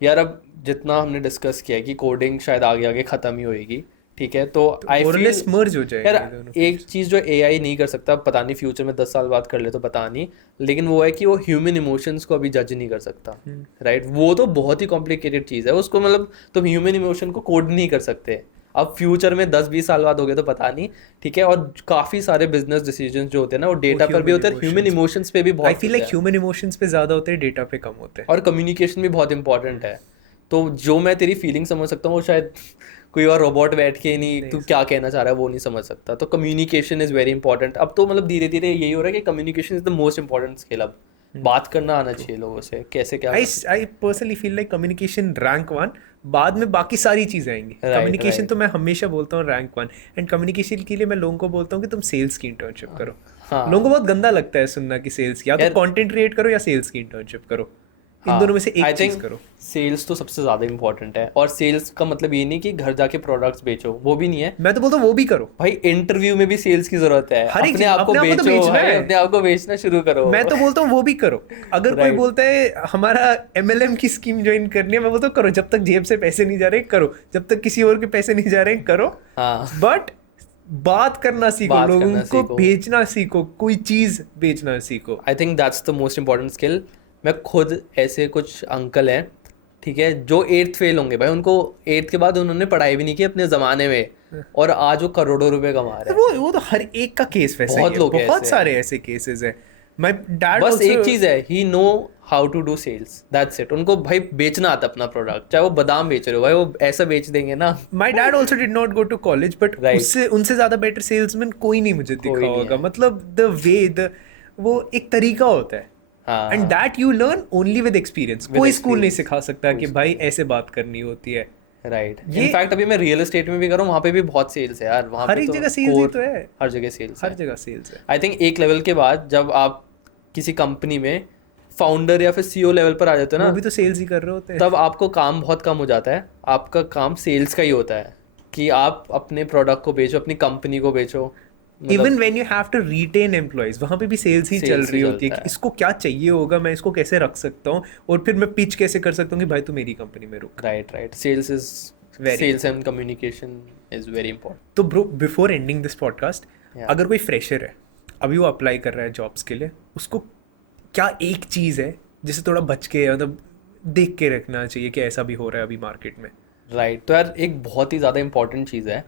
यार अब जितना हमने डिस्कस किया है कि कोडिंग शायद आगे आगे ख़त्म ही होएगी, ठीक है, तो आई More or less feel merge हो जाएंगे यार दोनों एक चीज़ जो एआई नहीं कर सकता, पता नहीं फ्यूचर में 10 साल बाद कर ले तो पता नहीं, लेकिन वो है कि वो ह्यूमन इमोशंस को अभी जज नहीं कर सकता, राइट। वो तो बहुत ही कॉम्प्लिकेटेड चीज़ है, उसको मतलब तुम ह्यूमन इमोशन को कोड नहीं कर सकते। अब फ्यूचर में 10-20 साल बाद हो गया तो पता नहीं, ठीक है। और काफ़ी सारे बिजनेस डिसीजंस जो होते हैं ना वो डेटा पर भी होते हैं, ह्यूमन इमोशंस पे भी आई बहुत फील होते लाइक हैं। ह्यूमन इमोशंस पे ज़्यादा होते हैं, डेटा पे कम होते हैं। और कम्युनिकेशन भी बहुत इंपॉर्टेंट है। तो जो मैं तेरी फीलिंग समझ सकता हूँ वो शायद कोई और रोबोट बैठ के नहीं तू क्या कहना चाह रहा है वो नहीं समझ सकता। तो कम्युनिकेशन इज़ वेरी इंपॉर्टेंट। अब तो मतलब धीरे धीरे यही हो रहा है कि communication is the most important skill. अब बात करना आना चाहिए लोगों से, कैसे क्या। I personally feel like communication rank 1, बाद में बाकी सारी चीज़ें आएंगी। कम्युनिकेशन तो मैं हमेशा बोलता हूँ रैंक 1, एंड कम्युनिकेशन के लिए मैं लोगों को बोलता हूँ कि तुम सेल्स की इंटर्नशिप करो। हाँ। लोगों को बहुत गंदा लगता है सुनना कि सेल्स की, या तो कंटेंट क्रिएट करो या सेल्स की इंटर्नशिप करो, इन दोनों में से एक चीज़ करो। सेल्स तो सबसे ज़्यादा इंपॉर्टेंट है, और सेल्स का मतलब ये नहीं कि घर जाके प्रोडक्ट्स बेचो, वो भी नहीं है। मैं तो बोलता हूँ वो भी करो भाई इंटरव्यू में भी सेल्स की जरूरत है, हर एक अपने आप को अपने आप को तो बेचो बेचना भाई, है। अपने आप को बेचना शुरू करो। मैं तो बोलता हूँ वो भी करो। अगर कोई Right. बोलता है हमारा MLM की स्कीम ज्वाइन करनी है, मैं बोलता हूँ करो, जब तक जेब से पैसे नहीं जा रहे करो, जब तक किसी और के पैसे नहीं जा रहे करो। हाँ, बट बात करना सीखो, बात लोगों करना को सीखो। बेचना सीखो, कोई चीज बेचना सीखो। I think that's the most important skill. मैं खुद ऐसे कुछ अंकल हैं, ठीक है, जो 8th फेल होंगे भाई, उनको 8th के बाद उन्होंने पढ़ाई भी नहीं की अपने ज़माने में, और आज वो करोड़ों रुपए कमा रहे हैं। वो तो हर एक का केस वैसे ही बहुत है, लोग बहुत ऐसे सारे ऐसे केसेस हैं। माय डैड बस एक चीज़ है, he know how to do sales, that's it. उनको भाई बेचना आता अपना प्रोडक्ट, चाहे वो बादाम बेच रहे हो भाई, वो ऐसा बेच देंगे ना। My dad also did not go to college, but Right. उससे उनसे ज्यादा बेटर सेल्समैन कोई नहीं मुझे दिखा नहीं होगा। है। मतलब द वे वो एक तरीका होता है, हाँ, and that you learn only with experience. कोई स्कूल नहीं सिखा सकता कि भाई ऐसे बात करनी होती है। राइट। इनफैक्ट अभी मैं रियल एस्टेट में भी कर रहा हूँ, वहाँ पे भी बहुत सेल्स है यार। वहाँ हर पे एक तो जगह सेल्स ही core- तो है, हर जगह सेल्स हर है। जगह सेल्स है। आई थिंक एक लेवल के बाद जब आप किसी कंपनी में फाउंडर या फिर CEO लेवल पर आ जाते हो वो ना, भी तो सेल्स ही कर रहे होते हैं। तब आपको काम बहुत कम हो जाता है। आपका काम सेल्स का ही होता है कि आप अपने प्रोडक्ट को बेचो, अपनी कंपनी को बेचो। Even when you have to retain employees, वहां पे भी सेल्स ही चल रही होती है कि इसको क्या चाहिए होगा, मैं इसको कैसे रख सकता हूँ, और फिर मैं पिच कैसे कर सकता हूँ कि भाई तू मेरी कंपनी में रुक। Right. Sales and communication is very important. तो bro, before ending this podcast, Yeah. अगर कोई फ्रेशर है, अभी वो अप्लाई कर रहा है जॉब्स के लिए, उसको क्या एक चीज़ है जिसे थोड़ा बच के, मतलब देख के रखना चाहिए कि ऐसा भी हो रहा है अभी मार्केट में? राइट। तो यार एक बहुत ही ज़्यादा इंपॉर्टेंट चीज़ है,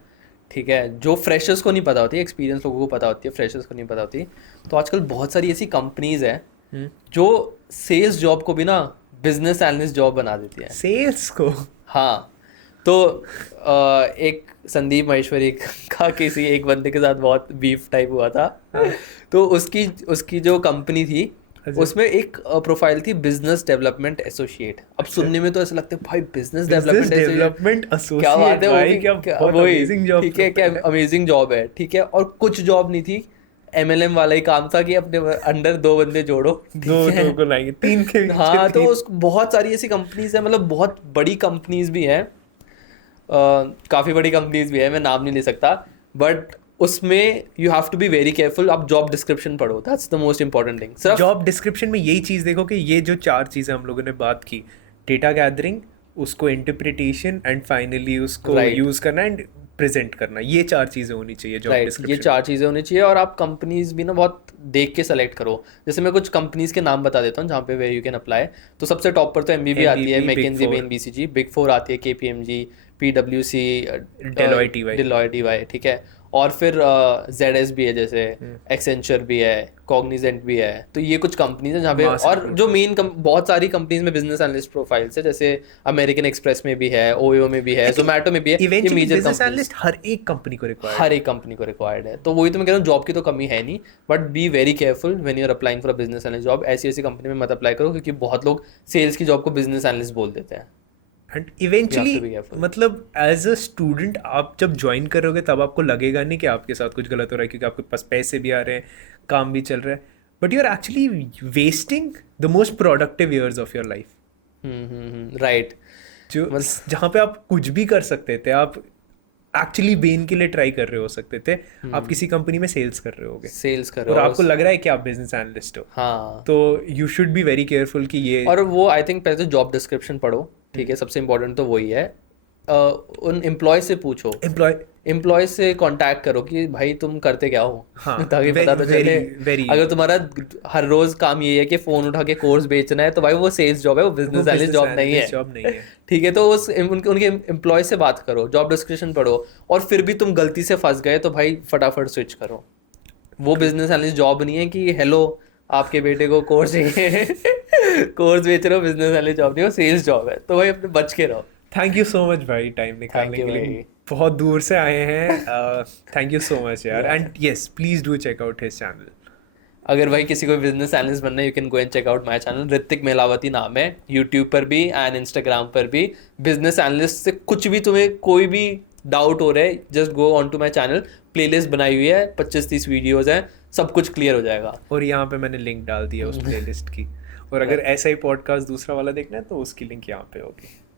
ठीक है, जो फ्रेशर्स को नहीं पता होती, एक्सपीरियंस लोगों को पता होती है, फ्रेशर्स को नहीं पता होती। तो आजकल बहुत सारी ऐसी कंपनीज हैं जो सेल्स जॉब को भी ना बिजनेस एनालिस्ट जॉब बना देती है। सेल्स को? हाँ, तो एक संदीप महेश्वरी का किसी एक बंदे के साथ बहुत बीफ टाइप हुआ था। तो उसकी उसकी जो कंपनी थी उसमें एक प्रोफाइल थी बिजनेस डेवलपमेंट एसोसिएट। अब सुनने में तो ऐसा लगता है भाई बिजनेस डेवलपमेंट डेवलपमेंट क्या बात है, वो भाई, भी क्या बहुत वही अमेजिंग जॉब ठीक है, क्या अमेजिंग जॉब है, ठीक है। और कुछ जॉब नहीं थी, MLM वाला ही काम था कि अपने अंडर 2 बंदे जोड़ो, दो ठीक है। दो को लाएंगे, 3 के पीछे हाँ, तो 3। उस बहुत सारी ऐसी कंपनीज है, मतलब बहुत बड़ी कंपनीज भी हैं, काफ़ी बड़ी कंपनीज भी है, मैं नाम नहीं ले सकता, बट उसमें you have to be very careful. आप जॉब डिस्क्रिप्शन पढ़ो, that's the most important thing. सिर्फ जॉब डिस्क्रिप्शन में यही चीज़ देखो कि ये जो 4 चीज़ें हम लोगों ने बात की, डेटा गैदरिंग, उसको इंटरप्रिटेशन एंड फाइनली उसको Right. यूज़ करना एंड प्रेजेंट करना, ये 4 चीज़ें होनी चाहिए जॉब राइट, ये डिस्क्रिप्शन। 4 चीज़ें होनी चाहिए। और आप कंपनीज भी ना बहुत देख के सेलेक्ट करो। जैसे मैं कुछ कंपनीज के नाम बता देता हूँ जहाँ पे वे यू कैन अप्लाई। तो सबसे टॉप पर तो MBB आती है, MBB, Big McKinsey, Four. Bain, BCG। Big 4 आती है KPMG, PwC, Deloitte EY. Deloitte EY, ठीक है। और फिर ZS भी है, जैसे एक्सेंचर भी है, कॉग्निजेंट भी है। तो ये कुछ कंपनीज है जहाँ पे, Mass और जो मेन बहुत सारी कंपनीज में बिजनेस एनालिस्ट प्रोफाइल्स है, जैसे अमेरिकन एक्सप्रेस में भी है, OYO में भी है, जोमेटो में भी है। ये eventually major business companies analyst हर एक कंपनी को रिक्वायर्ड हर एक कंपनी को रिक्वायर्ड है। तो वही तो मैं कह रहा हूँ, जॉब की तो कमी है नहीं, but be very careful when you are applying for a business analyst job. ऐसी ऐसी कंपनी में मत अप्लाई करो, क्योंकि बहुत लोग सेल्स की जॉब को बिजनेस एनालिस्ट बोल देते हैं। And You have to be eventually careful. मतलब एज अ स्टूडेंट आप जब ज्वाइन करोगे तब आपको लगेगा नहीं कि आपके साथ कुछ गलत हो रहा है, क्योंकि आपके पास पैसे भी आ रहे हैं, काम भी चल रहा है, but you are actually wasting the most productive years of your life. Right. जो जहाँ पे आप कुछ भी कर सकते थे, आप एक्चुअली बेन के लिए ट्राई कर रहे हो सकते थे, आप किसी कंपनी में सेल्स कर रहे होगे सेल्स करो और आपको लग रहा है कि आप बिजनेस एनालिस्ट हो, हाँ। तो you should be very careful कि ये और वो आई थिंक पहले तो जॉब डिस्क्रिप्शन पढ़ो, ठीक है, सबसे इंपॉर्टेंट तो वही है। उन एम्प्लॉय से पूछो, एम्प्लॉय से कांटेक्ट करो कि भाई तुम करते क्या हो, हाँ, ताकि पता तो चले। very- अगर तुम्हारा हर रोज काम ये है कि फोन उठा के कोर्स बेचना है, तो भाई वो सेल्स जॉब है, वो बिजनेस एनालिस्ट जॉब नहीं है। जॉब नहीं है। ठीक है, तो उस उनके एम्प्लॉय से बात करो, जॉब डिस्क्रिप्शन पढ़ो, और फिर भी तुम गलती से फंस गए तो भाई फटाफट स्विच करो। वो बिजनेस एनालिस्ट जॉब नहीं है कि हेलो आपके बेटे को कोर्स चाहिए कोर्स बेच रहे हो, बिजनेस एनालिस्ट जॉब नहीं, वो सेल्स जॉब है। तो भाई अपने बच के रहो। थैंक यू सो मच भाई टाइम निकालने you के लिए, भाई। बहुत दूर से आए हैं। थैंक यू सो मच यार, and yes please do check out his channel. अगर भाई किसी को बिजनेस एनालिस्ट बनना है, you can go and check out my channel, Hrithik Melavati नाम है, यूट्यूब पर भी एंड इंस्टाग्राम पर भी। बिजनेस एनालिस्ट से कुछ भी तुम्हें कोई भी डाउट हो रहा है, just go on to my channel, playlist बनाई हुई है, 25-30 वीडियोज हैं, सब कुछ क्लियर हो जाएगा। और यहाँ पे मैंने लिंक डाल दिया उस प्लेलिस्ट की, और अगर ऐसा ही पॉडकास्ट दूसरा वाला देखना है तो उसकी लिंक यहाँ पे होगी।